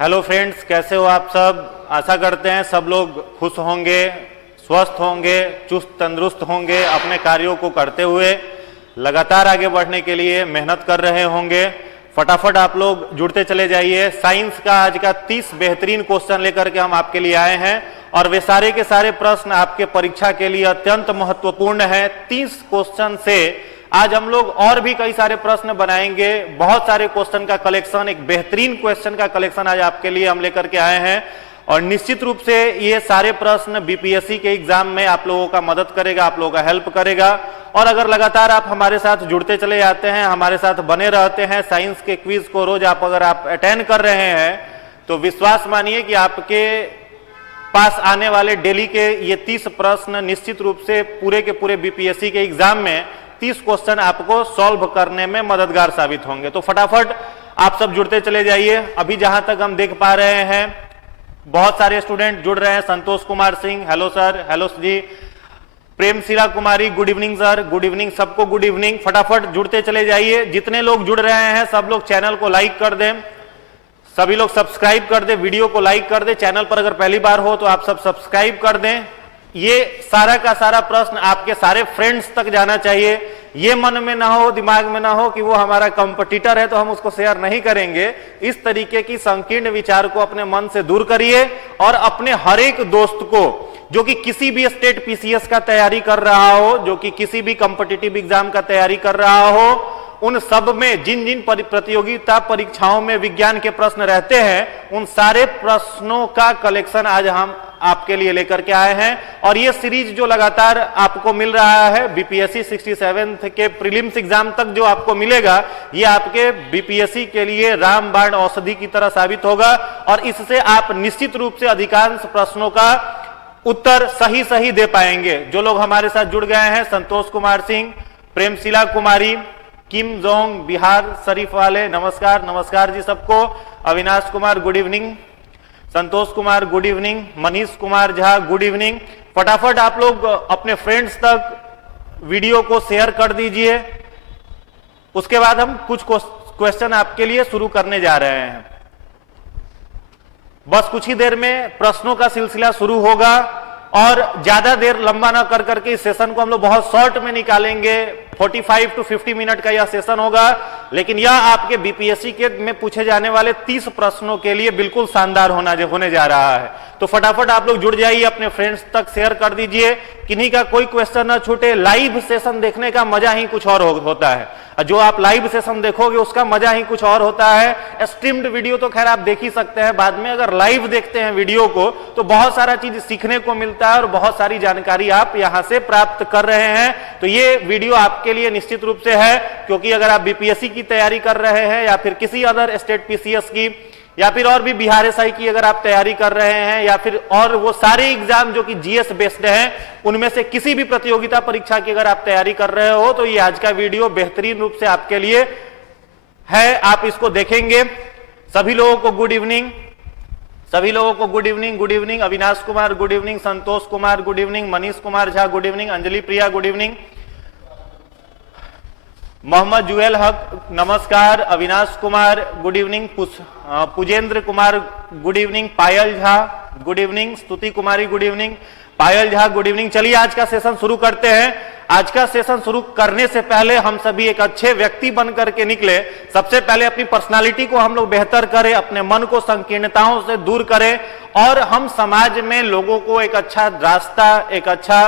Hello friends, कैसे हो आप सब। आशा करते हैं सब लोग खुश होंगे, स्वस्थ होंगे, चुस्त तंदुरुस्त होंगे, अपने कार्यों को करते हुए लगातार आगे बढ़ने के लिए मेहनत कर रहे होंगे। फटाफट आप लोग जुड़ते चले जाइए। साइंस का आज का 30 बेहतरीन क्वेश्चन लेकर के हम आपके लिए आए हैं और वे सारे के सारे प्रश्न आपके परीक्षा के लिए अत्यंत महत्वपूर्ण है। 30 क्वेश्चन से आज हम लोग और भी कई सारे प्रश्न बनाएंगे। बहुत सारे क्वेश्चन का कलेक्शन, एक बेहतरीन क्वेश्चन का कलेक्शन आज आपके लिए हम लेकर के आए हैं और निश्चित रूप से ये सारे प्रश्न बीपीएससी के एग्जाम में आप लोगों का मदद करेगा, आप लोगों का हेल्प करेगा। और अगर लगातार आप हमारे साथ जुड़ते चले जाते हैं, हमारे साथ बने रहते हैं, साइंस के क्विज को रोज अगर आप अटेंड कर रहे हैं तो विश्वास मानिए कि आपके पास आने वाले डेली के ये 30 प्रश्न निश्चित रूप से पूरे के पूरे बीपीएससी के एग्जाम में 30 क्वेश्चन आपको सॉल्व करने में मददगार साबित होंगे। तो फटाफट आप सब जुड़ते चले जाइए। अभी जहां तक हम देख पा रहे हैं बहुत सारे स्टूडेंट जुड़ रहे हैं। Santosh Kumar Singh, hello sir. Hello ji. Premshila Kumari, good evening sir. Good evening सबको, गुड इवनिंग। फटाफट जुड़ते चले जाइए। जितने लोग जुड़ रहे हैं सब लोग चैनल को लाइक कर दें, सभी लोग सब्सक्राइब कर दें, वीडियो को लाइक कर दें। चैनल पर अगर पहली बार हो तो आप सब सब्सक्राइब कर दें। ये सारा का सारा प्रश्न आपके सारे फ्रेंड्स तक जाना चाहिए। ये मन में ना हो, दिमाग में ना हो कि वो हमारा कंपटीटर है तो हम उसको शेयर नहीं करेंगे। इस तरीके की संकीर्ण विचार को अपने मन से दूर करिए और अपने हर एक दोस्त को जो कि किसी भी स्टेट पीसीएस का तैयारी कर रहा हो, जो कि किसी भी कॉम्पिटिटिव एग्जाम का तैयारी कर रहा हो, उन सब में जिन जिन प्रतियोगिता परीक्षाओं में विज्ञान के प्रश्न रहते हैं उन सारे प्रश्नों का कलेक्शन आज हम आपके लिए लेकर के आए हैं। और ये सीरीज जो लगातार आपको मिल रहा है बीपीएससी 67 के प्रीलिम्स एग्जाम तक जो आपको मिलेगा, ये आपके बीपीएससी के लिए रामबाण औषधि की तरह साबित होगा और इससे आप निश्चित रूप से अधिकांश प्रश्नों का उत्तर सही सही दे पाएंगे। जो लोग हमारे साथ जुड़ गए हैं, संतोष कुमार सिंह, प्रेमशिला कुमारी, किम जोंग, बिहार शरीफ वाले, नमस्कार। नमस्कार जी सबको। Avinash Kumar, good evening. Santosh Kumar, good evening. Manish Kumar Jha, good evening. फटाफट आप लोग अपने फ्रेंड्स तक वीडियो को शेयर कर दीजिए। उसके बाद हम कुछ क्वेश्चन आपके लिए शुरू करने जा रहे हैं। बस कुछ ही देर में प्रश्नों का सिलसिला शुरू होगा और ज्यादा देर लंबा ना कर करके इस सेशन को हम लोग बहुत शॉर्ट में निकालेंगे। 45 to 50 मिनट का यह सेशन होगा, लेकिन यह आपके बीपीएससी के में पूछे जाने वाले 30 प्रश्नों के लिए बिल्कुल शानदार होने जा रहा है। तो फटाफट आप लोग जुड़ जाइए, अपने फ्रेंड्स तक शेयर कर दीजिए, किन्हीं का कोई क्वेश्चन ना छूटे। लाइव सेशन देखने का मजा ही कुछ और होता है। जो आप लाइव सेशन देखोगे उसका मजा ही कुछ और होता है। स्ट्रीम्ड वीडियो तो खैर आप देख ही सकते हैं बाद में, अगर लाइव देखते हैं वीडियो को तो बहुत सारा चीज सीखने को मिलता है और बहुत सारी जानकारी आप यहां से प्राप्त कर रहे हैं। तो ये वीडियो आपके लिए निश्चित रूप से है, क्योंकि अगर आप बीपीएससी की तैयारी कर रहे हैं या फिर किसी अदर स्टेट पीसीएस की या फिर और भी बिहार एसआई की अगर आप तैयारी कर रहे हैं या फिर और वो सारे एग्जाम जो कि जीएस बेस्ड हैं, उनमें से किसी भी प्रतियोगिता परीक्षा की अगर आप तैयारी कर रहे हो तो ये आज का वीडियो बेहतरीन रूप से आपके लिए है। आप इसको देखेंगे। सभी लोगों को गुड इवनिंग। सभी लोगों को good evening. Good evening. Avinash Kumar, good evening. Santosh Kumar, good evening. Manish Kumar Jha, good evening. Anjali Priya, good evening. Mohammad Juel Haque, नमस्कार। Avinash Kumar, good evening. Pujendra Kumar, good evening. Payal Jha, good evening. Stuti Kumari, good evening. Payal Jha, good evening. चलिए आज का सेशन शुरू करते हैं। आज का सेशन शुरू करने से पहले हम सभी एक अच्छे व्यक्ति बन करके निकले। सबसे पहले अपनी पर्सनालिटी को हम लोग बेहतर करें, अपने मन को संकीर्णताओं से दूर करें और हम समाज में लोगों को एक अच्छा रास्ता, एक अच्छा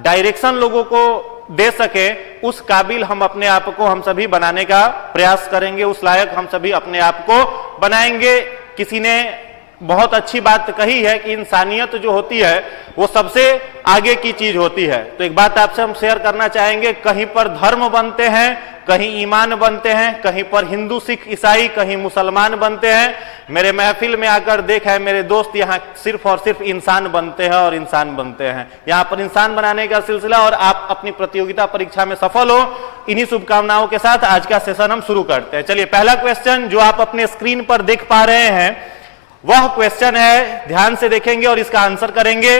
डायरेक्शन लोगों को दे सके, उस काबिल हम अपने आप को हम सभी बनाने का प्रयास करेंगे, उस लायक हम सभी अपने आप को बनाएंगे। किसी ने बहुत अच्छी बात कही है कि इंसानियत जो होती है वो सबसे आगे की चीज होती है। तो एक बात आपसे हम शेयर करना चाहेंगे, कहीं पर धर्म बनते हैं, कहीं ईमान बनते हैं, कहीं पर हिंदू, सिख, ईसाई, कहीं मुसलमान बनते हैं। मेरे महफिल में आकर देखा है मेरे दोस्त, यहाँ सिर्फ और सिर्फ इंसान बनते हैं और इंसान बनते हैं। यहाँ पर इंसान बनाने का सिलसिला और आप अपनी प्रतियोगिता परीक्षा में सफल हो, इन्हीं शुभकामनाओं के साथ आज का सेशन हम शुरू करते हैं। चलिए पहला क्वेश्चन जो आप अपने स्क्रीन पर देख पा रहे हैं वह क्वेश्चन है, ध्यान से देखेंगे और इसका आंसर करेंगे।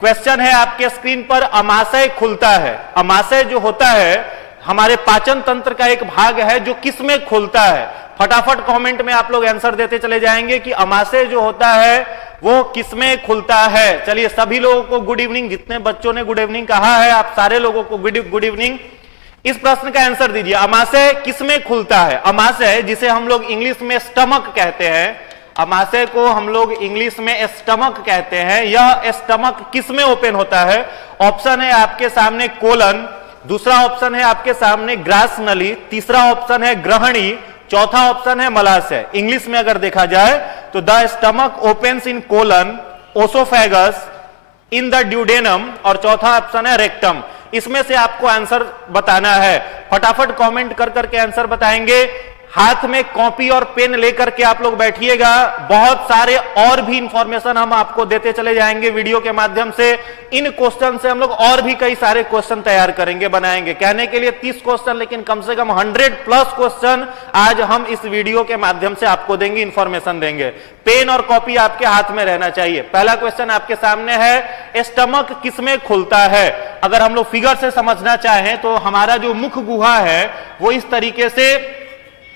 क्वेश्चन है आपके स्क्रीन पर, अमाशय खुलता है। अमाशय जो होता है हमारे पाचन तंत्र का एक भाग है जो किस में खुलता है? फटाफट कमेंट में आप लोग आंसर देते चले जाएंगे कि अमाशय जो होता है वो किसमें खुलता है। चलिए सभी लोगों को गुड इवनिंग, जितने बच्चों ने गुड इवनिंग कहा है आप सारे लोगों को गुड इवनिंग। इस प्रश्न का आंसर दीजिए, अमाशय किसमें खुलता है? अमाशय जिसे हम लोग इंग्लिश में स्टमक कहते हैं, अमाशय को हम लोग इंग्लिश में स्टमक कहते हैं, यह स्टमक किसमें ओपन होता है? ऑप्शन है आपके सामने कोलन, दूसरा ऑप्शन है आपके सामने ग्रास नली, तीसरा ऑप्शन है ग्रहणी, चौथा ऑप्शन है मलाशय। इंग्लिश में अगर देखा जाए तो the stomach opens in colon, oesophagus, in the duodenum, और चौथा ऑप्शन है रेक्टम। इसमें से आपको आंसर बताना है। फटाफट कमेंट कर करके आंसर बताएंगे। हाथ में कॉपी और पेन लेकर के आप लोग बैठिएगा, बहुत सारे और भी इंफॉर्मेशन हम आपको देते चले जाएंगे वीडियो के माध्यम से। इन क्वेश्चन से हम लोग और भी कई सारे क्वेश्चन तैयार करेंगे, बनाएंगे। कहने के लिए 30 क्वेश्चन, लेकिन कम से कम 100+ क्वेश्चन आज हम इस वीडियो के माध्यम से आपको देंगे, इंफॉर्मेशन देंगे। पेन और कॉपी आपके हाथ में रहना चाहिए। पहला क्वेश्चन आपके सामने है, स्टमक किसमें खुलता है? अगर हम लोग फिगर से समझना चाहें तो हमारा जो मुख गुहा है वो इस तरीके से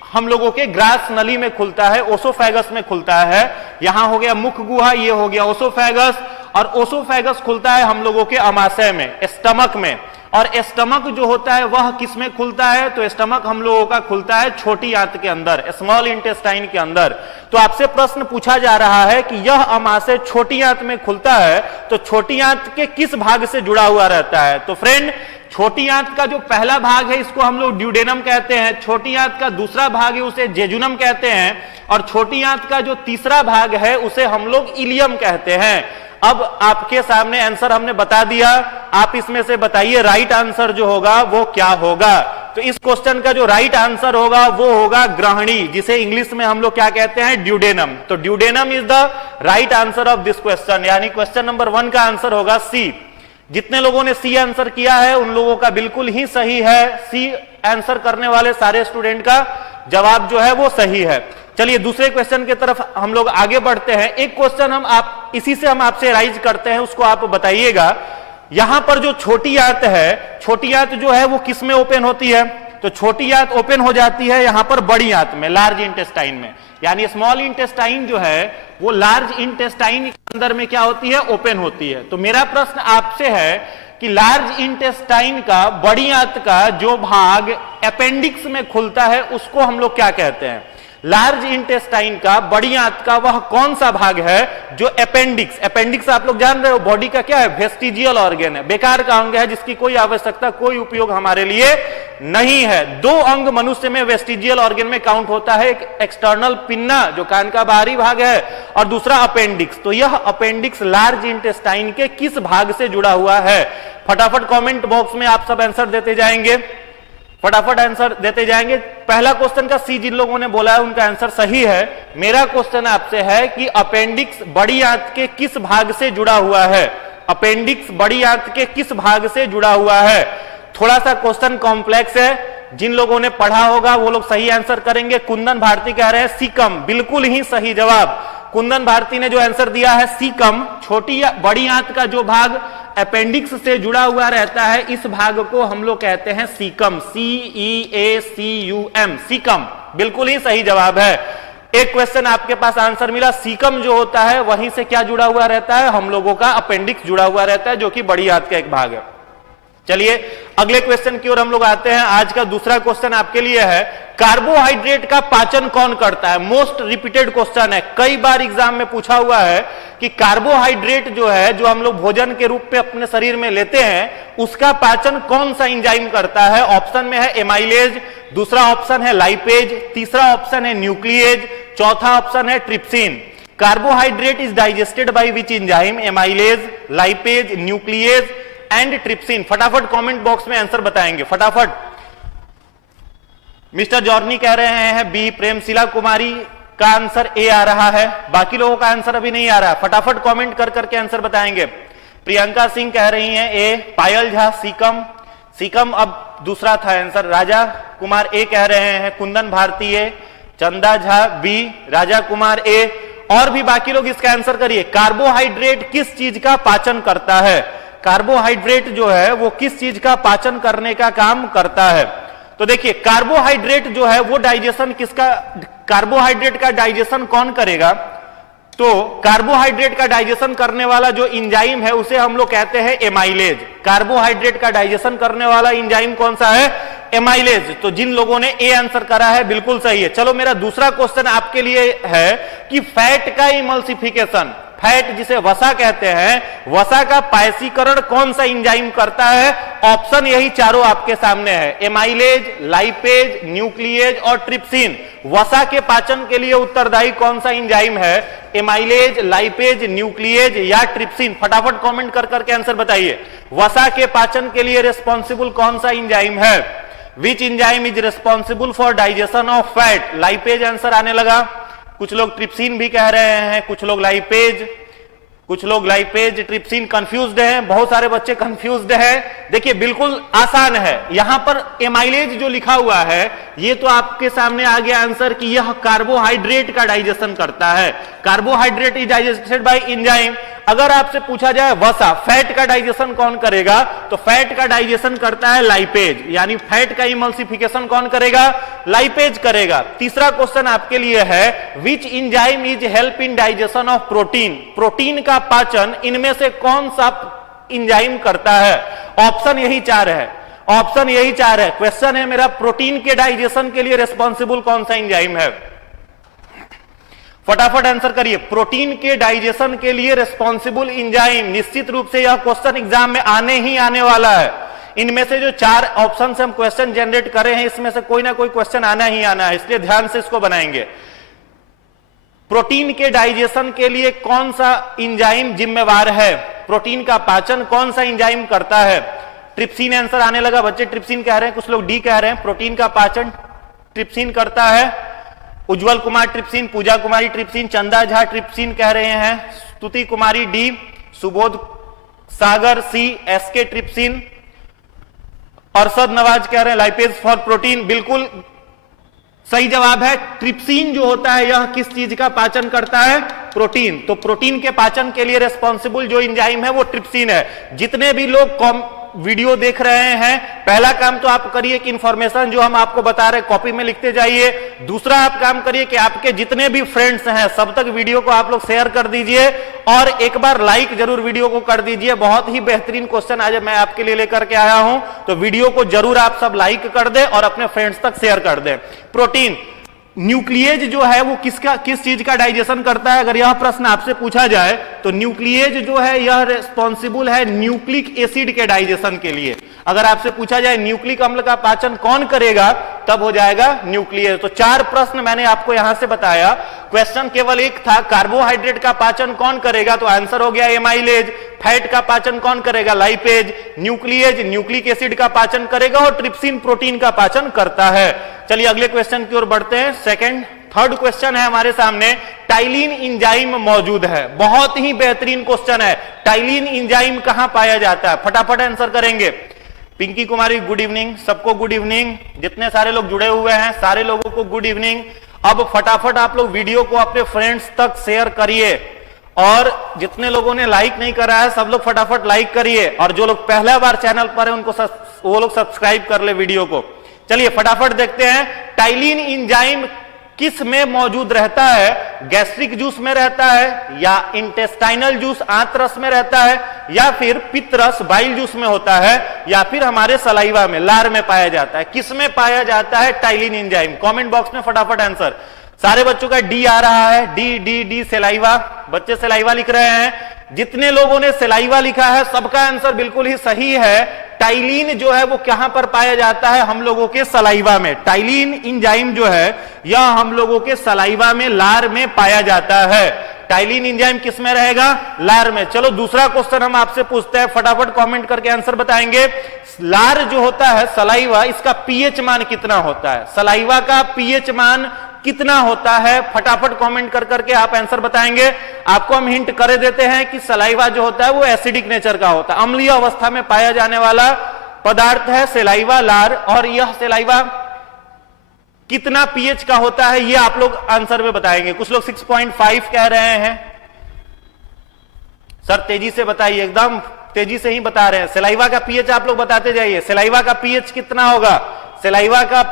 हम लोगों के ग्रास नली में खुलता है, ओसोफेगस में खुलता है। यहां हो गया मुख गुहा, ये हो गया ओसोफेगस, और ओसोफेगस खुलता है हम लोगों के अमाशय में, स्टमक में। और स्टमक जो होता है वह किसमें खुलता है? तो स्टमक हम लोगों का खुलता है छोटी आंत के अंदर, स्मॉल इंटेस्टाइन के अंदर। तो आपसे प्रश्न पूछा जा रहा है कि यह अमाशय छोटी आंत में खुलता है, तो छोटी आंत के किस भाग से जुड़ा हुआ रहता है? तो फ्रेंड, छोटी आंत का जो पहला भाग है इसको हम लोग ड्यूडेनम कहते हैं, छोटी आंत का दूसरा भाग है उसे जेजुनम कहते हैं, और छोटी आंत का जो तीसरा भाग है उसे हम लोग इलियम कहते हैं। अब आपके सामने आंसर हमने बता दिया, आप इसमें से बताइए राइट आंसर जो होगा वो क्या होगा। तो इस क्वेश्चन का जो राइट आंसर होगा वो होगा ग्रहणी, जिसे इंग्लिश में हम लोग क्या कहते हैं? ड्यूडेनम। तो duodenum is the right answer of this question, यानी क्वेश्चन नंबर 1 का आंसर होगा सी। जितने लोगों ने सी आंसर किया है उन लोगों का बिल्कुल ही सही है। सी आंसर करने वाले सारे स्टूडेंट का जवाब जो है वो सही है। चलिए दूसरे क्वेश्चन की तरफ हम लोग आगे बढ़ते हैं। एक क्वेश्चन इसी से हम आपसे राइज करते हैं, उसको आप बताइएगा। यहां पर जो छोटी आंत है, छोटी आंत जो है वो किस में ओपन होती है? तो छोटी आंत ओपन हो जाती है यहां पर बड़ी आंत में, लार्ज इंटेस्टाइन में। यानी स्मॉल इंटेस्टाइन जो है वो लार्ज इंटेस्टाइन के अंदर में क्या होती है? ओपन होती है। तो मेरा प्रश्न आपसे है कि लार्ज इंटेस्टाइन का, बड़ी आंत का जो भाग अपेंडिक्स में खुलता है उसको हम लोग क्या कहते हैं? लार्ज इंटेस्टाइन का, बड़ी आंत का वह कौन सा भाग है जो अपेंडिक्स, अपेंडिक्स आप लोग जान रहे हो बॉडी का क्या है? वेस्टिजियल ऑर्गन है, बेकार का अंग है जिसकी कोई आवश्यकता, कोई उपयोग हमारे लिए नहीं है। 2 अंग मनुष्य में वेस्टिजियल ऑर्गन में काउंट होता है, एक एक्सटर्नल पिन्ना जो कान का बाहरी भाग है, और दूसरा अपेंडिक्स। तो यह अपेंडिक्स लार्ज इंटेस्टाइन के किस भाग से जुड़ा हुआ है? फटाफट कमेंट बॉक्स में आप सब आंसर देते जाएंगे, फटाफट आंसर देते जाएंगे। पहला क्वेश्चन का सी जिन लोगों ने बोला है उनका आंसर सही है। मेरा क्वेश्चन आपसे है कि अपेंडिक्स बड़ी आंत के किस भाग से जुड़ा हुआ है? अपेंडिक्स बड़ी आंत के किस भाग से जुड़ा हुआ है? थोड़ा सा क्वेश्चन कॉम्प्लेक्स है, जिन लोगों ने पढ़ा होगा वो लोग सही आंसर करेंगे। कुंदन भारती कह रहे हैं सीकम, बिल्कुल ही सही जवाब। कुंदन भारती ने जो आंसर दिया है सीकम, छोटी या बड़ी आंत का जो भाग अपेंडिक्स से जुड़ा हुआ रहता है इस भाग को हम लोग कहते हैं सीकम, CEACUM, सीकम, बिल्कुल ही सही जवाब है। एक क्वेश्चन आपके पास आंसर मिला, सीकम जो होता है वहीं से क्या जुड़ा हुआ रहता है? हम लोगों का अपेंडिक्स जुड़ा हुआ रहता है जो कि बड़ी आंत का एक भाग है। चलिए अगले क्वेश्चन की ओर हम लोग आते हैं। आज का दूसरा क्वेश्चन आपके लिए है, कार्बोहाइड्रेट का पाचन कौन करता है? मोस्ट रिपीटेड क्वेश्चन है, कई बार एग्जाम में पूछा हुआ है कि कार्बोहाइड्रेट जो है, जो हम लोग भोजन के रूप में अपने शरीर में लेते हैं, उसका पाचन कौन सा एंजाइम करता है? ऑप्शन में है एमाइलेज, दूसरा ऑप्शन है लाइपेज, तीसरा ऑप्शन है न्यूक्लिएज, चौथा ऑप्शन है trypsin. Carbohydrate is digested by which enzyme? Amylase, lipase, nuclease and trypsin. फटाफट कमेंट बॉक्स में आंसर बताएंगे, फटाफट। मिस्टर जॉर्नी कह रहे हैं बी, प्रेमशिला कुमारी का आंसर ए आ रहा है, बाकी लोगों का आंसर अभी नहीं आ रहा है। फटाफट कमेंट कर करके आंसर बताएंगे। प्रियंका सिंह कह रही हैं ए, पायल झा सीकम, सीकम अब दूसरा था आंसर। राजा कुमार ए कह रहे हैं, कुंदन भारती ए, चंदा झा बी, राजा कुमार ए, और भी बाकी लोग इसका आंसर करिए। कार्बोहाइड्रेट किस चीज का पाचन करता है? कार्बोहाइड्रेट जो है वो किस चीज का पाचन करने का काम करता है? तो देखिए कार्बोहाइड्रेट जो है वो डाइजेशन किसका कार्बोहाइड्रेट का डाइजेशन कौन करेगा? तो कार्बोहाइड्रेट का डाइजेशन करने वाला जो एंजाइम है उसे हम लोग कहते हैं एमाइलेज। कार्बोहाइड्रेट का डाइजेशन करने वाला एंजाइम कौन सा है? एमाइलेज। तो जिन लोगों ने ए आंसर करा है बिल्कुल सही है। चलो मेरा दूसरा क्वेश्चन आपके लिए है कि फैट का इमल्सिफिकेशन, फैट जिसे वसा कहते हैं, वसा का पायसीकरण कौन सा एंजाइम करता है? ऑप्शन यही चारों आपके सामने है, एमाइलेज, लाइपेज, न्यूक्लिएज और ट्रिप्सिन। वसा के पाचन के लिए उत्तरदायी कौन सा एंजाइम है? एमाइलेज, लाइपेज, न्यूक्लिएज या ट्रिप्सिन? फटाफट कमेंट कर करके आंसर बताइए। वसा के पाचन के लिए रिस्पॉन्सिबल कौन सा एंजाइम है? Which enzyme is responsible for digestion of fat? Lipase answer आने लगा, कुछ लोग ट्रिप्सिन भी कह रहे हैं, कुछ लोग लाइपेज, ट्रिप्सिन। कंफ्यूज्ड हैं, बहुत सारे बच्चे कंफ्यूज्ड हैं। देखिए बिल्कुल आसान है, यहां पर एमाइलेज जो लिखा हुआ है ये तो आपके सामने आ गया आंसर कि यह कार्बोहाइड्रेट का डाइजेशन करता है। Carbohydrate is digested by enzyme. अगर आपसे पूछा जाए वसा, फैट का डाइजेशन कौन करेगा? तो फैट का डाइजेशन करता है लाइपेज, यानी फैट का इमल्सिफिकेशन कौन करेगा? लाइपेज करेगा। तीसरा क्वेश्चन आपके लिए है, which enzyme is help in digestion of protein? Protein का पाचन इनमें से कौन सा एंजाइम करता है? ऑप्शन यही चार है, ऑप्शन यही चार है। क्वेश्चन है मेरा, प्रोटीन के डाइजेशन के लिए रिस्पॉन्सिबल कौन सा एंजाइम है? फटाफट आंसर करिए। प्रोटीन के डाइजेशन के लिए रिस्पॉन्सिबल एंजाइम, निश्चित रूप से यह क्वेश्चन एग्जाम में आने ही आने वाला है। इनमें से जो चार ऑप्शन से हम क्वेश्चन जनरेट कर रहे हैं इसमें से कोई ना कोई क्वेश्चन आना ही आना है, इसलिए ध्यान से इसको बनाएंगे। प्रोटीन के डाइजेशन के लिए कौन सा एंजाइम जिम्मेवार है? प्रोटीन का पाचन कौन सा एंजाइम करता है? ट्रिप्सिन आंसर आने लगा, बच्चे ट्रिप्सिन कह रहे हैं, कुछ लोग डी कह रहे हैं। प्रोटीन का पाचन ट्रिप्सिन करता है। उज्जवल कुमार ट्रिप्सिन, पूजा कुमारी ट्रिप्सिन, चंदा झा ट्रिप्सिन कह रहे हैं, स्तुति कुमारी डी, सुबोध सागर सी, एसके ट्रिप्सिन, अरशद नवाज कह रहे हैं लाइपेज फॉर प्रोटीन। बिल्कुल सही जवाब है। ट्रिप्सिन जो होता है यह किस चीज का पाचन करता है? प्रोटीन। तो प्रोटीन के पाचन के लिए रिस्पॉन्सिबल जो एंजाइम है वो ट्रिप्सिन है। जितने भी लोग वीडियो देख रहे हैं, पहला काम तो आप करिए कि इंफॉर्मेशन जो हम आपको बता रहे हैं कॉपी में लिखते जाइए। दूसरा आप काम करिए कि आपके जितने भी फ्रेंड्स हैं सब तक वीडियो को आप लोग शेयर कर दीजिए और एक बार लाइक जरूर वीडियो को कर दीजिए। बहुत ही बेहतरीन क्वेश्चन आज मैं आपके लिए लेकर के आया हूं, तो वीडियो को जरूर आप सब लाइक कर दें और अपने फ्रेंड्स तक शेयर कर दें। प्रोटीन, न्यूक्लिएज जो है वो किस चीज का डाइजेशन करता है? अगर यह प्रश्न आपसे पूछा जाए तो न्यूक्लिएज जो है यह रिस्पॉन्सिबल है न्यूक्लिक एसिड के डाइजेशन के लिए। अगर आपसे पूछा जाए न्यूक्लिक अम्ल का पाचन कौन करेगा, तब हो जाएगा न्यूक्लिएज। तो चार प्रश्न मैंने आपको यहां से बताया। क्वेश्चन केवल एक था, कार्बोहाइड्रेट का पाचन कौन करेगा? तो आंसर हो गया एमाइलेज। फैट का पाचन कौन करेगा? लाइपेज। न्यूक्लिएज न्यूक्लिक एसिड का पाचन करेगा और ट्रिप्सिन प्रोटीन का पाचन करता है। चलिए अगले क्वेश्चन की ओर बढ़ते हैं। थर्ड क्वेश्चन है हमारे सामने, टाइलिन एंजाइम मौजूद है। बहुत ही बेहतरीन क्वेश्चन है, टाइलिन एंजाइम कहां पाया जाता है? फटाफट आंसर करेंगे। पिंकी कुमारी गुड इवनिंग, सबको गुड इवनिंग। जितने सारे लोग जुड़े हुए हैं सारे लोगों को गुड इवनिंग। अब फटाफट आप लोग वीडियो को अपने फ्रेंड्स तक शेयर करिए और जितने लोगों ने लाइक नहीं करा है सब लोग फटाफट लाइक करिए और जो लोग पहला बार चैनल पर है उनको वो लोग सब्सक्राइब कर ले वीडियो को। चलिए फटाफट देखते हैं, टाइलिन एंजाइम किस में मौजूद रहता है? गैस्ट्रिक जूस में रहता है या इंटेस्टाइनल जूस आंतरस में रहता है या फिर पित्तरस बाइल जूस में होता है या फिर हमारे सलाइवा में लार में पाया जाता है? किस में पाया जाता है टाइलिन एंजाइम? कमेंट बॉक्स में फटाफट आंसर। सारे बच्चों का डी आ रहा है, डी डी डी सलाइवा, बच्चे सलाइवा लिख रहे हैं। जितने लोगों ने सलाइवा लिखा है सबका आंसर बिल्कुल ही सही है। टाइलिन जो है वो कहां पर पाया जाता है? हम लोगों के सलाइवा में। टाइलिन एंजाइम जो है यह हम लोगों के सलाइवा में, लार में पाया जाता है। टाइलिन एंजाइम किस में रहेगा? लार में। चलो दूसरा क्वेश्चन हम आपसे पूछते हैं, फटाफट कमेंट करके आंसर बताएंगे। लार जो होता है सलाइवा, इसका पीएच मान कितना होता है? सलाइवा का पीएच मान कितना होता है? फटाफट कमेंट कर करके आप आंसर बताएंगे। आपको हम हिंट कर देते हैं कि सलाइवा जो होता है वो एसिडिक नेचर का होता है, अम्लीय अवस्था में पाया जाने वाला पदार्थ है सलाइवा, लार। और यह सलाइवा कितना पीएच का होता है ये आप लोग आंसर में बताएंगे। कुछ लोग 6.5 कह रहे हैं। सर तेजी से बताइए, एकदम तेजी से ही बता रहे हैं। सलाइवा का पीएच आप लोग बताते जाइए। सलाइवा का पीएच कितना होगा? सलाइवा का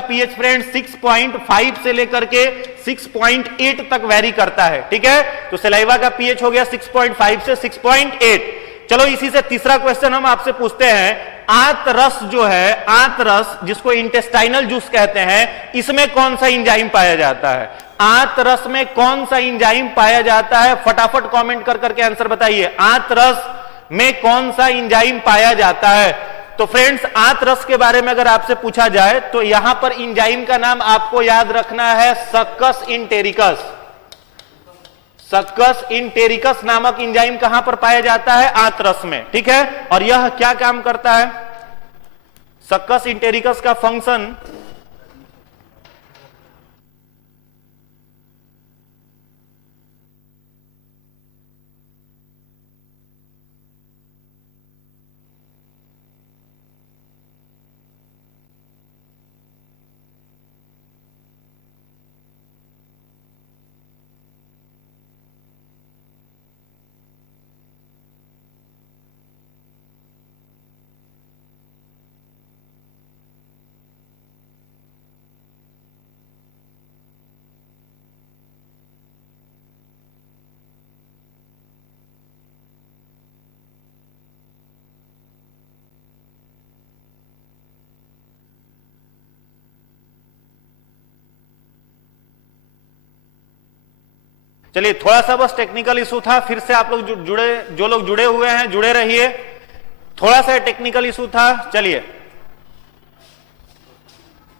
पीएच फ्रेंड 6.5 से लेकर के 6.8 तक वेरी करता है, ठीक है। तो सलाइवा का पीएच हो गया 6.5 से 6.8। चलो इसी से तीसरा क्वेश्चन हम आपसे पूछते हैं, आंत जो है, आंत जिसको इंटेस्टाइनल जूस कहते हैं, इसमें कौन सा एंजाइम पाया जाता है? आंत में कौन सा एंजाइम पाया जाता है? फटाफट कमेंट कर करके आंसर बताइए। आंत में कौन सा एंजाइम पाया जाता है? तो फ्रेंड्स, आंत के बारे में अगर आपसे पूछा जाए तो यहां पर एंजाइम का नाम आपको याद रखना है सक्कस इंटेरिकस। सक्कस इंटेरिकस नामक एंजाइम कहां पर पाया जाता है? आंत में, ठीक है। और यह क्या काम करता है? सक्कस इंटेरिकस का फंक्शन चलिए, थोड़ा सा बस टेक्निकल इशू था, फिर से आप लोग जो लोग जुड़े हुए हैं जुड़े रहिए। थोड़ा सा टेक्निकल इशू था, चलिए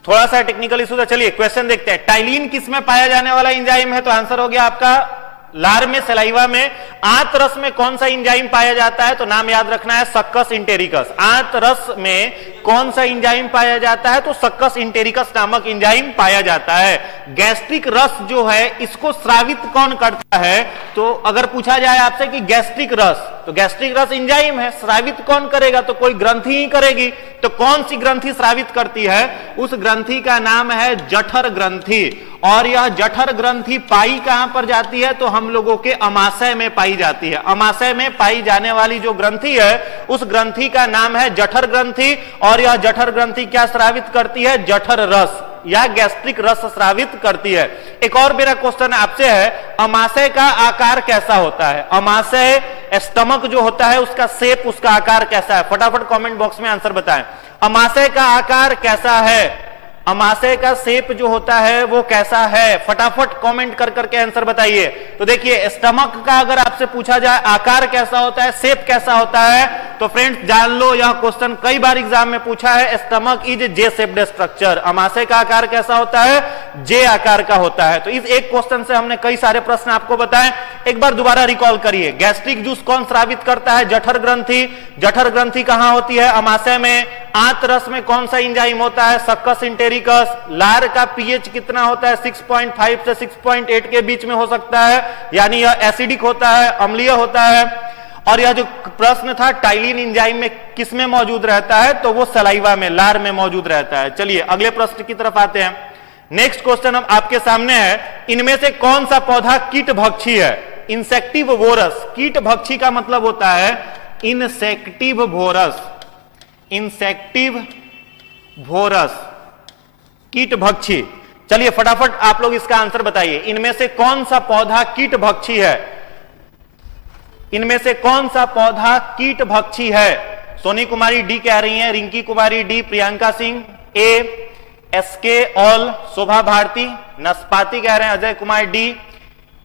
थोड़ा सा टेक्निकल इशू था। चलिए क्वेश्चन देखते हैं, टाइलिन किस में पाया जाने वाला एंजाइम है? तो आंसर हो गया आपका लार में, सलाइवा में। आंत रस में कौन सा एंजाइम पाया जाता है? तो नाम याद रखना है सक्कस इंटेरिकस। आंत रस में कौन सा एंजाइम पाया जाता है? तो सक्कस इंटेरिकस नामक एंजाइम पाया जाता है। गैस्ट्रिक रस जो है, इसको स्रावित कौन करता है? तो अगर पूछा जाए आपसे कि गैस्ट्रिक रस, तो गैस्ट्रिक रस एंजाइम है, स्रावित कौन करेगा? तो कोई ग्रंथि ही करेगी। तो कौन सी ग्रंथि स्रावित करती है? उस ग्रंथि का नाम है जठर ग्रंथि। और यह जठर ग्रंथि पाई कहां पर जाती है? तो हम लोगों के अमाशय में पाई जाती है। अमाशय में पाई जाने वाली जो ग्रंथि है, उस ग्रंथि का नाम है जठर ग्रंथि। और यह जठर ग्रंथि क्या स्रावित करती है? जठर रस या गैस्ट्रिक रस स्रावित करती है। एक और मेरा क्वेश्चन आपसे है, अमाशय का आकार कैसा होता है? अमाशय स्टमक जो होता है, उसका शेप, उसका आकार कैसा है? फटाफट कमेंट बॉक्स में आंसर बताएं। अमाशय का आकार कैसा है? अमाशय का शेप जो होता है वो कैसा है? फटाफट कमेंट कर करके आंसर बताइए। तो देखिए, स्टमक का अगर आपसे पूछा जाए आकार कैसा होता है, शेप कैसा होता है, तो फ्रेंड्स जान लो, यह क्वेश्चन कई बार एग्जाम में पूछा है। Stomach is J shaped structure. अमाशय का आकार कैसा होता है? जे आकार का होता है। तो इस एक क्वेश्चन से हमने कई सारे प्रश्न आपको बताए। एक बार दोबारा रिकॉल करिए, गैस्ट्रिक जूस कौन स्रावित करता है? जठर ग्रंथि। जठर ग्रंथि कहां होती है? अमाशय में। आंत रस में कौन सा एंजाइम होता है? सक्कस इंटेरिकस। लार का पीएच कितना होता है? 6.5 से 6.8 के बीच में हो सकता है, यानी यह एसिडिक होता है, अम्लीय होता है। और यह जो प्रश्न था टाइलिन एंजाइम में किस में मौजूद रहता है? तो वो सलाइवा में, लार में मौजूद रहता है। चलिए अगले प्रश्न की तरफ आते हैं। नेक्स्ट क्वेश्चन हम आपके सामने है, इनमें से कौन सा पौधा कीटभक्षी है? इंसेक्टिवोरस। कीटभक्षी का मतलब होता है इंसेक्टिवोरस। इंसेक्टिवोरस, कीटभक्षी। चलिए फटाफट आप लोग इसका आंसर बताइए, इनमें से कौन सा पौधा कीटभक्षी है? इनमें से कौन सा पौधा कीटभक्षी है? सोनी कुमारी डी कह रही हैं, रिंकी कुमारी डी, प्रियंका सिंह ए, एसके ऑल, शोभा भारती, नस्पाती कह रहे हैं, अजय कुमार डी।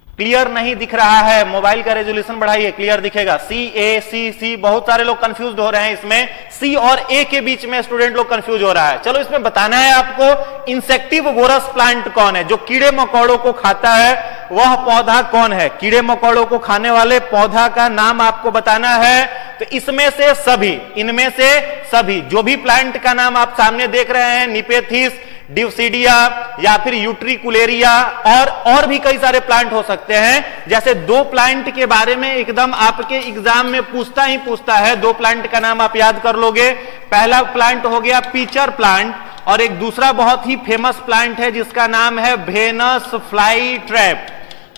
क्लियर नहीं दिख रहा है, मोबाइल का रेजोल्यूशन बढ़ाइए, क्लियर दिखेगा। सी ए सी सी, बहुत सारे लोग कंफ्यूज हो रहे हैं इसमें, सी और ए के बीच में स्टूडेंट लोग कंफ्यूज हो रहा है। चलो इसमें बताना है आपको, इंसेक्टिवोरस प्लांट कौन है? जो कीड़े मकोड़ों को खाता है वह पौधा कौन है? कीड़े मकोड़ों को खाने वाले पौधा का नाम आपको बताना है। तो इसमें से सभी, इनमें से सभी जो भी प्लांट का नाम आप सामने देख रहे हैं, निपेथिस, ड्यूसिडिया या फिर यूट्रिकुलेरिया, और भी कई सारे प्लांट हो सकते हैं। जैसे दो प्लांट के बारे में एकदम आपके एग्जाम में पूछता है, दो प्लांट का नाम आप याद कर लोगे। पहला प्लांट हो गया पीचर प्लांट, और एक दूसरा बहुत ही फेमस प्लांट है जिसका नाम है वेनस फ्लाई ट्रैप।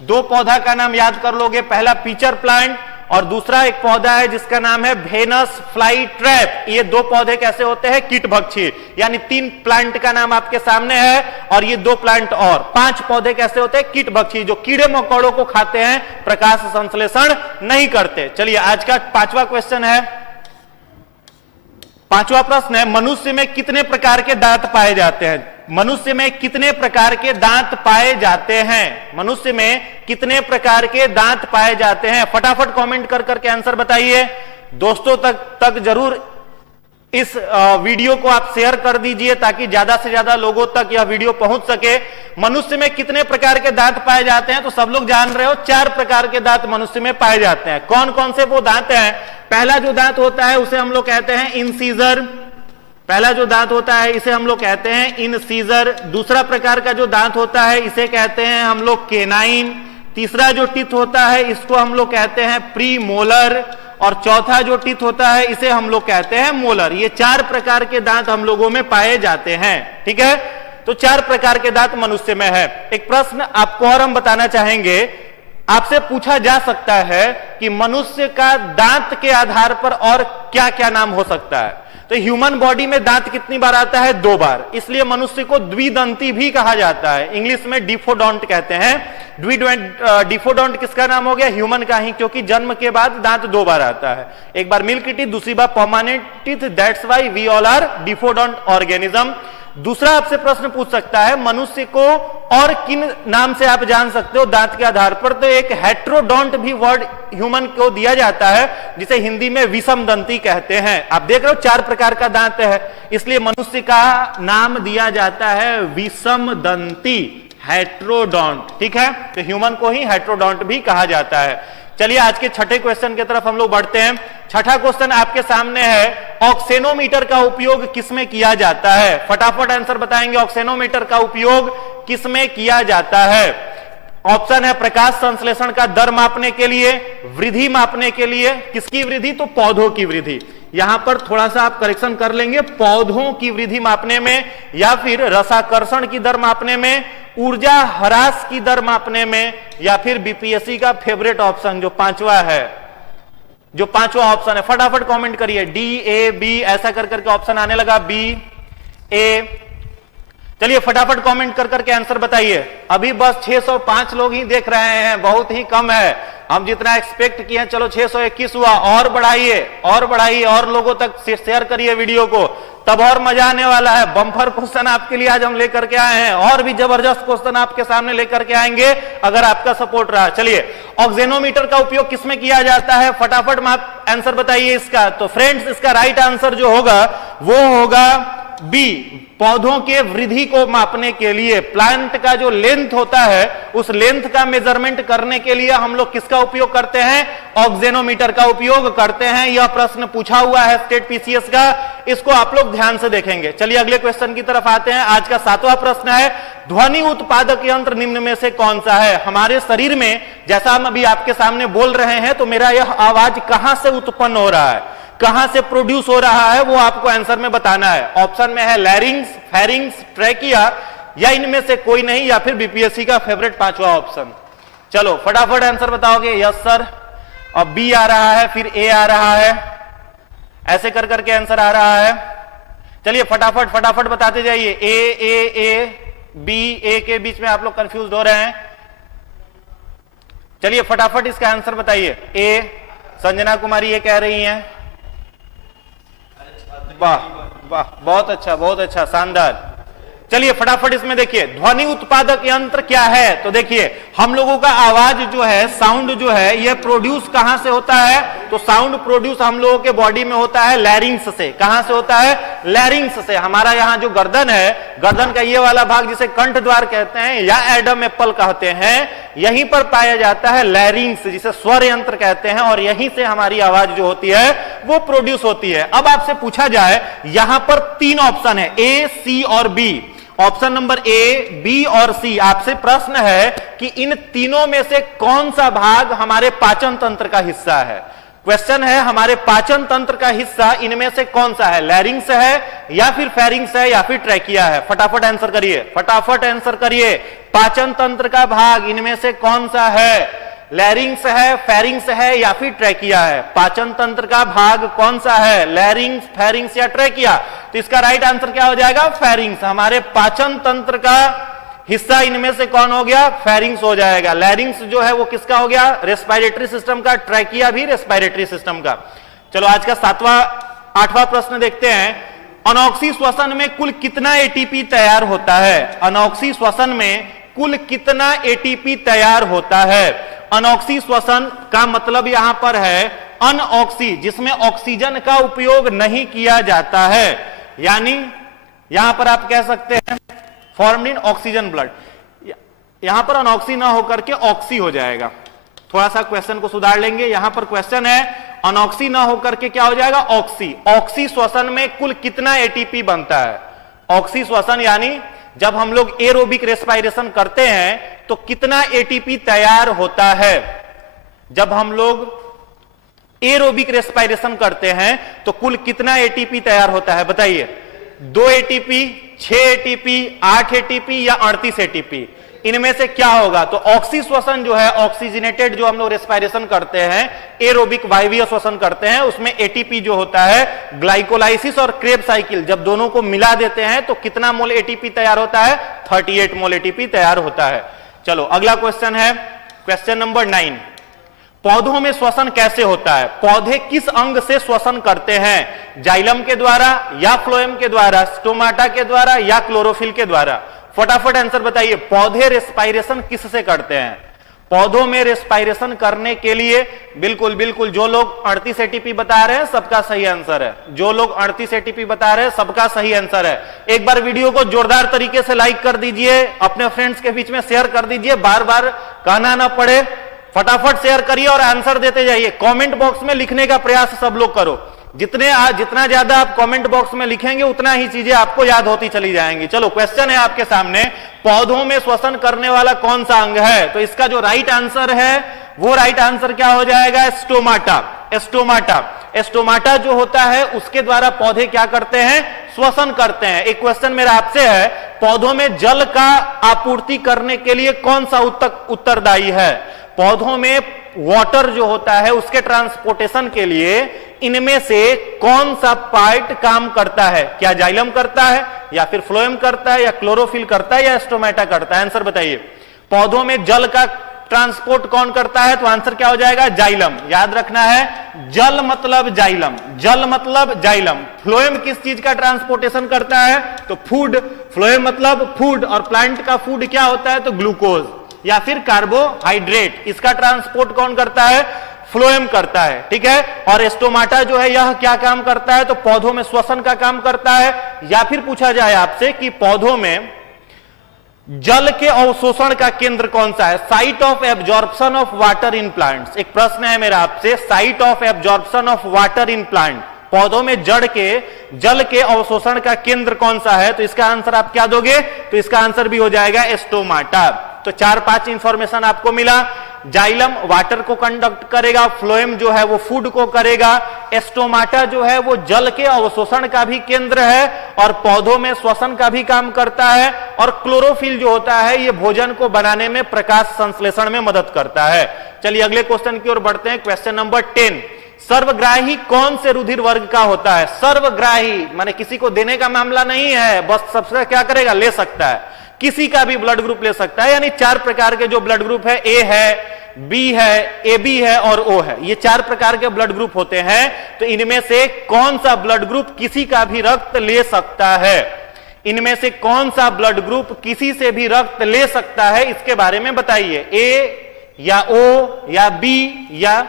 दो पौधा का नाम याद कर लोगे, पहला पीचर प्लांट और दूसरा एक पौधा है जिसका नाम है भेनस फ्लाई ट्रैप। ये दो पौधे कैसे होते हैं? कीटभक्षी। यानी 3 प्लांट का नाम आपके सामने है और ये 2 प्लांट और 5 पौधे कैसे होते हैं? कीटभक्षी, जो कीड़े मकोड़ों को खाते हैं, प्रकाश संश्लेषण नहीं करते। चलिए आज का 5वां क्वेश्चन है। 5वां प्रश्न है, मनुष्य में कितने प्रकार के दांत पाए जाते हैं? मनुष्य में कितने प्रकार के दांत पाए जाते हैं? मनुष्य में कितने प्रकार के दांत पाए जाते हैं? फटाफट कमेंट कर करके आंसर बताइए। दोस्तों तक जरूर इस वीडियो को आप शेयर कर दीजिए ताकि ज्यादा से ज्यादा लोगों तक यह वीडियो पहुंच सके। मनुष्य में कितने प्रकार के दांत पाए जाते हैं? तो सब लोग जान रहे हो, 4 प्रकार के दांत मनुष्य में पाए जाते हैं। कौन कौन से वो दांत हैं? पहला जो दांत होता है उसे हम लोग कहते हैं इंसीजर। पहला जो दांत होता है इसे हम लोग कहते हैं इंसीजर। दूसरा प्रकार का जो दांत होता है इसे कहते हैं हम लोग केनाइन। तीसरा जो टीथ होता है इसको हम लोग कहते हैं प्री मोलर। और चौथा जो टीथ होता है इसे हम लोग कहते हैं मोलर। ये 4 प्रकार के दांत हम लोगों में पाए जाते हैं। ठीक है, तो 4 प्रकार के दांत मनुष्य में है। एक प्रश्न आपको और हम बताना चाहेंगे, आपसे पूछा जा सकता है कि मनुष्य का दांत के आधार पर और क्या क्या नाम हो सकता है? तो ह्यूमन बॉडी में दांत कितनी बार आता है? 2 बार। इसलिए मनुष्य को द्विदंती भी कहा जाता है। इंग्लिश में डिफोडोंट कहते हैं। डिफोडोंट किसका नाम हो गया? ह्यूमन का ही, क्योंकि जन्म के बाद दांत 2 बार आता है। एक बार मिल्क टीथ, दूसरी बार permanent teeth. That's why we all are diphyodont organism. दूसरा आपसे प्रश्न पूछ सकता है, मनुष्य को और किन नाम से आप जान सकते हो दांत के आधार पर? तो एक हेट्रोडोंट भी वर्ड ह्यूमन को दिया जाता है, जिसे हिंदी में विषम दंती कहते हैं। आप देख रहे हो 4 प्रकार का दांत है, इसलिए मनुष्य का नाम दिया जाता है विषम दंती, हेट्रोडोंट। ठीक है, तो ह्यूमन को ही हेट्रोडोंट भी कहा जाता है। चलिए आज के छठे क्वेश्चन की तरफ हम लोग बढ़ते हैं। छठा क्वेश्चन आपके सामने है, ऑक्सेनोमीटर का उपयोग किसमें किया जाता है? फटाफट आंसर बताएंगे। ऑक्सेनोमीटर का उपयोग किसमें किया जाता है? ऑप्शन है प्रकाश संश्लेषण का दर मापने के लिए, वृद्धि मापने के लिए। किसकी वृद्धि? तो पौधों की वृद्धि। यहां पर थोड़ा सा आप करेक्शन कर लेंगे, पौधों की वृद्धि मापने में, या फिर रसाकर्षण की दर मापने में, ऊर्जा ह्रास की दर मापने में, या फिर बीपीएससी का फेवरेट ऑप्शन जो 5वां है, जो 5वां ऑप्शन है। फटाफट कमेंट करिए, डी, ए, बी, ऐसा कर करके ऑप्शन आने लगा, बी, ए। चलिए फटाफट कमेंट कर करके आंसर बताइए। अभी बस 605 लोग ही देख रहे हैं, बहुत ही कम है। हम जितना एक्सपेक्ट किए हैं, चलो 621 हुआ, और बढ़ाइए, और बढ़ाइए, और लोगों तक शेयर करिए वीडियो को, तब और मजा आने वाला है। बम्पर क्वेश्चन आपके लिए आज हम लेकर के आए हैं, और भी जबरदस्त क्वेश्चन आपके सामने लेकर के आएंगे अगर आपका सपोर्ट रहा। चलिए, ऑक्सेनोमीटर का उपयोग किसमें किया जाता है? फटाफट आप आंसर बताइए इसका। तो फ्रेंड्स, इसका राइट आंसर जो होगा वो होगा बी, पौधों के वृद्धि को मापने के लिए। प्लांट का जो लेंथ होता है, उस लेंथ का मेजरमेंट करने के लिए हम लोग किसका उपयोग करते हैं? ऑक्सेनोमीटर का उपयोग करते हैं। यह प्रश्न पूछा हुआ है स्टेट पीसीएस का, इसको आप लोग ध्यान से देखेंगे। चलिए अगले क्वेश्चन की तरफ आते हैं। आज का 7वां प्रश्न है, ध्वनि उत्पादक यंत्र निम्न में से कौन सा है? हमारे शरीर में, जैसा हम अभी आपके सामने बोल रहे हैं, तो मेरा यह आवाज कहां से उत्पन्न हो रहा है, कहां से प्रोड्यूस हो रहा है, वो आपको आंसर में बताना है। ऑप्शन में है लैरिंग्स, फेरिंग्स, ट्रैकिया, या इनमें से कोई नहीं, या फिर बीपीएससी का फेवरेट 5वां ऑप्शन। चलो फटाफट आंसर बताओगे। यस सर, और बी आ रहा है, फिर ए आ रहा है, ऐसे कर करके आंसर आ रहा है। चलिए फटाफट फटाफट बताते जाइए। ए बी, ए के बीच में आप लोग कंफ्यूज हो रहे हैं। चलिए फटाफट इसका आंसर बताइए। ए, संजना कुमारी ये कह रही हैं। वाह वाह, बहुत अच्छा, बहुत अच्छा, शानदार। चलिए फटाफट इसमें देखिए, ध्वनि उत्पादक यंत्र क्या है? तो देखिए, हम लोगों का आवाज जो है, साउंड जो है, यह प्रोड्यूस कहां से होता है? तो साउंड प्रोड्यूस हम लोगों के बॉडी में होता है लैरिंग्स से। कहां से होता है? लैरिंग्स से। हमारा यहां जो गर्दन है, गर्दन का ये वाला भाग जिसे कंठ द्वार कहते हैं या एडम एप्पल कहते हैं, यहीं पर पाया जाता है लैरिंग्स, जिसे स्वर यंत्र कहते हैं, और यहीं से हमारी आवाज जो होती है वो प्रोड्यूस होती है। अब आपसे पूछा जाए, यहां पर 3 ऑप्शन है, ए, सी और B. Option number A, B और सी। आपसे प्रश्न है कि इन तीनों में से कौन सा भाग हमारे पाचन तंत्र का हिस्सा है? क्वेश्चन है, हमारे पाचन तंत्र का हिस्सा इनमें से कौन सा है? लैरिंग्स है, या फिर फेरिंग्स है, या फिर ट्रैकिया है? फटाफट आंसर करिए, फटाफट आंसर करिए। पाचन तंत्र का भाग इनमें से कौन सा है? लैरिंग्स है, फेरिंग्स है या फिर ट्रैकिया है? पाचन तंत्र का भाग कौन सा है? लैरिंग्स, फेरिंग्स या ट्रैकिया? तो इसका राइट आंसर क्या हो जाएगा? फेरिंग्स। हमारे पाचन तंत्र का हिस्सा इनमें से कौन हो गया? फेरिंग्स हो जाएगा। लैरिंग्स जो है वो किसका हो गया? रेस्पिरेटरी सिस्टम का। ट्रैकिया भी रेस्पिरेटरी सिस्टम का। चलो आज का 8वां प्रश्न देखते हैं। अनॉक्सी श्वसन में कुल कितना एटीपी तैयार होता है? अनॉक्सी श्वसन में कुल कितना एटीपी तैयार होता है? अनॉक्सी श्वसन का मतलब यहां पर है अनऑक्सी, जिसमें ऑक्सीजन का उपयोग नहीं किया जाता है, यानी यहां पर आप कह सकते हैं फॉर्म्ड इन ऑक्सीजन ब्लड। यहां पर अनऑक्सी ना होकर के ऑक्सी हो जाएगा। थोड़ा सा क्वेश्चन को सुधार लेंगे। यहां पर क्वेश्चन है अनऑक्सी ना होकर के क्या हो जाएगा? ऑक्सी। ऑक्सी श्वसन में कुल कितना एटीपी बनता है? ऑक्सी श्वसन यानी जब हम लोग एरोबिक रेस्पिरेशन करते हैं तो कितना एटीपी तैयार होता है? जब हम लोग एरोबिक रेस्पिरेशन करते हैं तो कुल कितना एटीपी तैयार होता है? बताइए। 2 एटीपी, 6 एटीपी, 8 एटीपी या 38 एटीपी? इनमें से क्या होगा? तो ऑक्सी श्वसन जो है, ऑक्सीजनेटेड जो हम लोग रेस्पिरेशन करते हैं, एरोबिक वायवीय श्वसन करते हैं, उसमें एटीपी जो होता है, ग्लाइकोलाइसिस और क्रेब साइकिल जब दोनों को मिला देते हैं तो कितना मोल एटीपी तैयार होता है? 38 मोल एटीपी तैयार होता है। चलो अगला क्वेश्चन है, क्वेश्चन नंबर 9। पौधों में श्वसन कैसे होता है? पौधे किस अंग से श्वसन करते हैं? जाइलम के द्वारा या फ्लोएम के द्वारा, स्टोमाटा के द्वारा या क्लोरोफिल के द्वारा? फटाफट आंसर बताइए। पौधे रेस्पिरेशन किससे करते हैं? पौधों में रेस्पिरेशन करने के लिए बिल्कुल बिल्कुल जो लोग 38 एटीपी बता रहे हैं सबका सही आंसर है। जो लोग 38 एटीपी बता रहे हैं सबका सही आंसर है। एक बार वीडियो को जोरदार तरीके से लाइक कर दीजिए, अपने फ्रेंड्स के बीच में शेयर कर दीजिए, बार बार कहना ना पड़े। फटाफट शेयर करिए और आंसर देते जाइए। कमेंट बॉक्स में लिखने का प्रयास सब लोग करो। जितना ज्यादा आप कमेंट बॉक्स में लिखेंगे उतना ही चीजें आपको याद होती चली जाएंगी। चलो क्वेश्चन है आपके सामने, पौधों में श्वसन करने वाला कौन सा अंग है? तो इसका जो राइट आंसर है वो राइट आंसर क्या हो जाएगा? स्टोमाटा। स्टोमाटा। स्टोमाटा जो होता है उसके द्वारा पौधे क्या करते हैं? श्वसन करते हैं। एक क्वेश्चन मेरा आपसे है, पौधों में जल का आपूर्ति करने के लिए कौन सा उत्तरदायी है? पौधों में वाटर जो होता है उसके ट्रांसपोर्टेशन के लिए इनमें से कौन सा पार्ट काम करता है? क्या जाइलम करता है या फिर फ्लोएम करता है या क्लोरोफिल करता है या स्टोमेटा करता है? आंसर बताइए। पौधों में जल का ट्रांसपोर्ट कौन करता है? तो आंसर क्या हो जाएगा? जाइलम। याद रखना है, जल मतलब जाइलम, जल मतलब जाइलम। फ्लोएम किस चीज का ट्रांसपोर्टेशन करता है? तो फूड। फ्लोएम मतलब फूड, और प्लांट का फूड क्या होता है? तो ग्लूकोज या फिर कार्बोहाइड्रेट। इसका ट्रांसपोर्ट कौन करता है? फ्लोएम करता है। ठीक है। और स्टोमाटा जो है यह क्या काम करता है? तो पौधों में श्वसन का काम करता है। या फिर पूछा जाए आपसे कि पौधों में जल के अवशोषण का केंद्र कौन सा है? Site of absorption of water in plants. एक प्रश्न है मेरा आपसे, site of absorption of water in plant, पौधों में जल के अवशोषण का केंद्र कौन सा है? तो इसका आंसर आप क्या दोगे? तो इसका आंसर भी हो जाएगा स्टोमाटा। तो 4-5 इंफॉर्मेशन आपको मिला। जाइलम वाटर को कंडक्ट करेगा, फ्लोएम जो है वो फूड को करेगा, स्टोमाटा जो है वो जल के अवशोषण का भी केंद्र है और पौधों में श्वसन का भी काम करता है, और क्लोरोफिल जो होता है ये भोजन को बनाने में, प्रकाश संश्लेषण में मदद करता है। चलिए अगले क्वेश्चन की ओर बढ़ते हैं। Question number 10। सर्वग्राही कौन से रुधिर वर्ग का होता है? सर्वग्राही माने किसी को देने का मामला नहीं है, बस सबसे क्या करेगा? ले सकता है, किसी का भी ब्लड ग्रुप ले सकता है। यानी 4 प्रकार के जो ब्लड ग्रुप है, ए है, बी है, ए बी है और ओ है, ये 4 प्रकार के ब्लड ग्रुप होते हैं। तो इनमें से कौन सा ब्लड ग्रुप किसी का भी रक्त ले सकता है? इनमें से कौन सा ब्लड ग्रुप किसी से भी रक्त ले सकता है? इसके बारे में बताइए। ए या ओ या बी या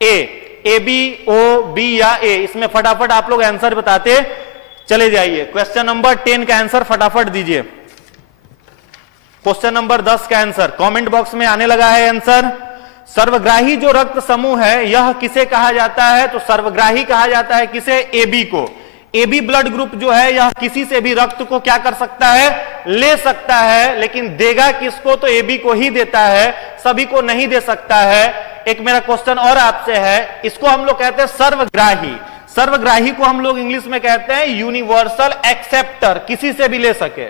ए बी ओ बी या ए? इसमें फटाफट आप लोग आंसर बताते चले जाइए। क्वेश्चन नंबर 10 का आंसर फटाफट दीजिए। क्वेश्चन नंबर 10 का आंसर कमेंट बॉक्स में आने लगा है आंसर। सर्वग्राही जो रक्त समूह है यह किसे कहा जाता है? तो सर्वग्राही कहा जाता है किसे? एबी को। एबी ब्लड ग्रुप जो है यह किसी से भी रक्त को क्या कर सकता है? ले सकता है, लेकिन देगा किसको? तो एबी को ही देता है, सभी को नहीं दे सकता है। एक मेरा क्वेश्चन और आपसे है, इसको हम लोग कहते हैं सर्वग्राही। सर्वग्राही को हम लोग इंग्लिश में कहते हैं यूनिवर्सल एक्सेप्टर, किसी से भी ले सके।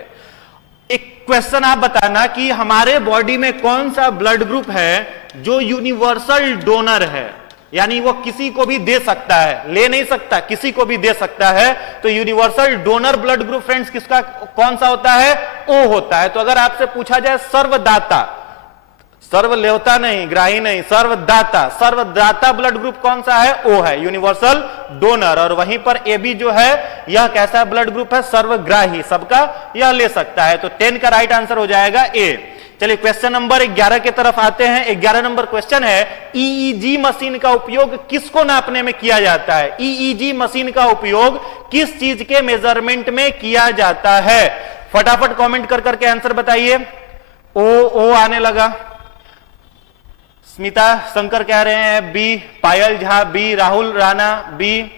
एक क्वेश्चन आप बताना कि हमारे बॉडी में कौन सा ब्लड ग्रुप है जो यूनिवर्सल डोनर है, यानी वो किसी को भी दे सकता है, ले नहीं सकता, किसी को भी दे सकता है, तो universal donor blood group friends किसका कौन सा होता है? ओ होता है। तो अगर आपसे पूछा जाए सर्वदाता, सर्वलेवता नहीं, ग्राही नहीं, सर्वदाता, सर्वदाता ब्लड ग्रुप कौन सा है? ओ है, यूनिवर्सल डोनर। और वहीं पर ए बी जो है यह कैसा ब्लड ग्रुप है? सर्वग्राही, सबका यह ले सकता है। तो 10 का राइट आंसर हो जाएगा ए। चलिए क्वेश्चन नंबर 11 की तरफ आते हैं। 11 नंबर क्वेश्चन है, ईईजी मशीन का उपयोग किसको नापने में किया जाता है? ईईजी मशीन का उपयोग किस चीज के मेजरमेंट में किया जाता है? फटाफट कमेंट कर करके आंसर बताइए। ओ आने लगा। स्मिता शंकर कह रहे हैं बी, पायल झा बी, राहुल राणा बी।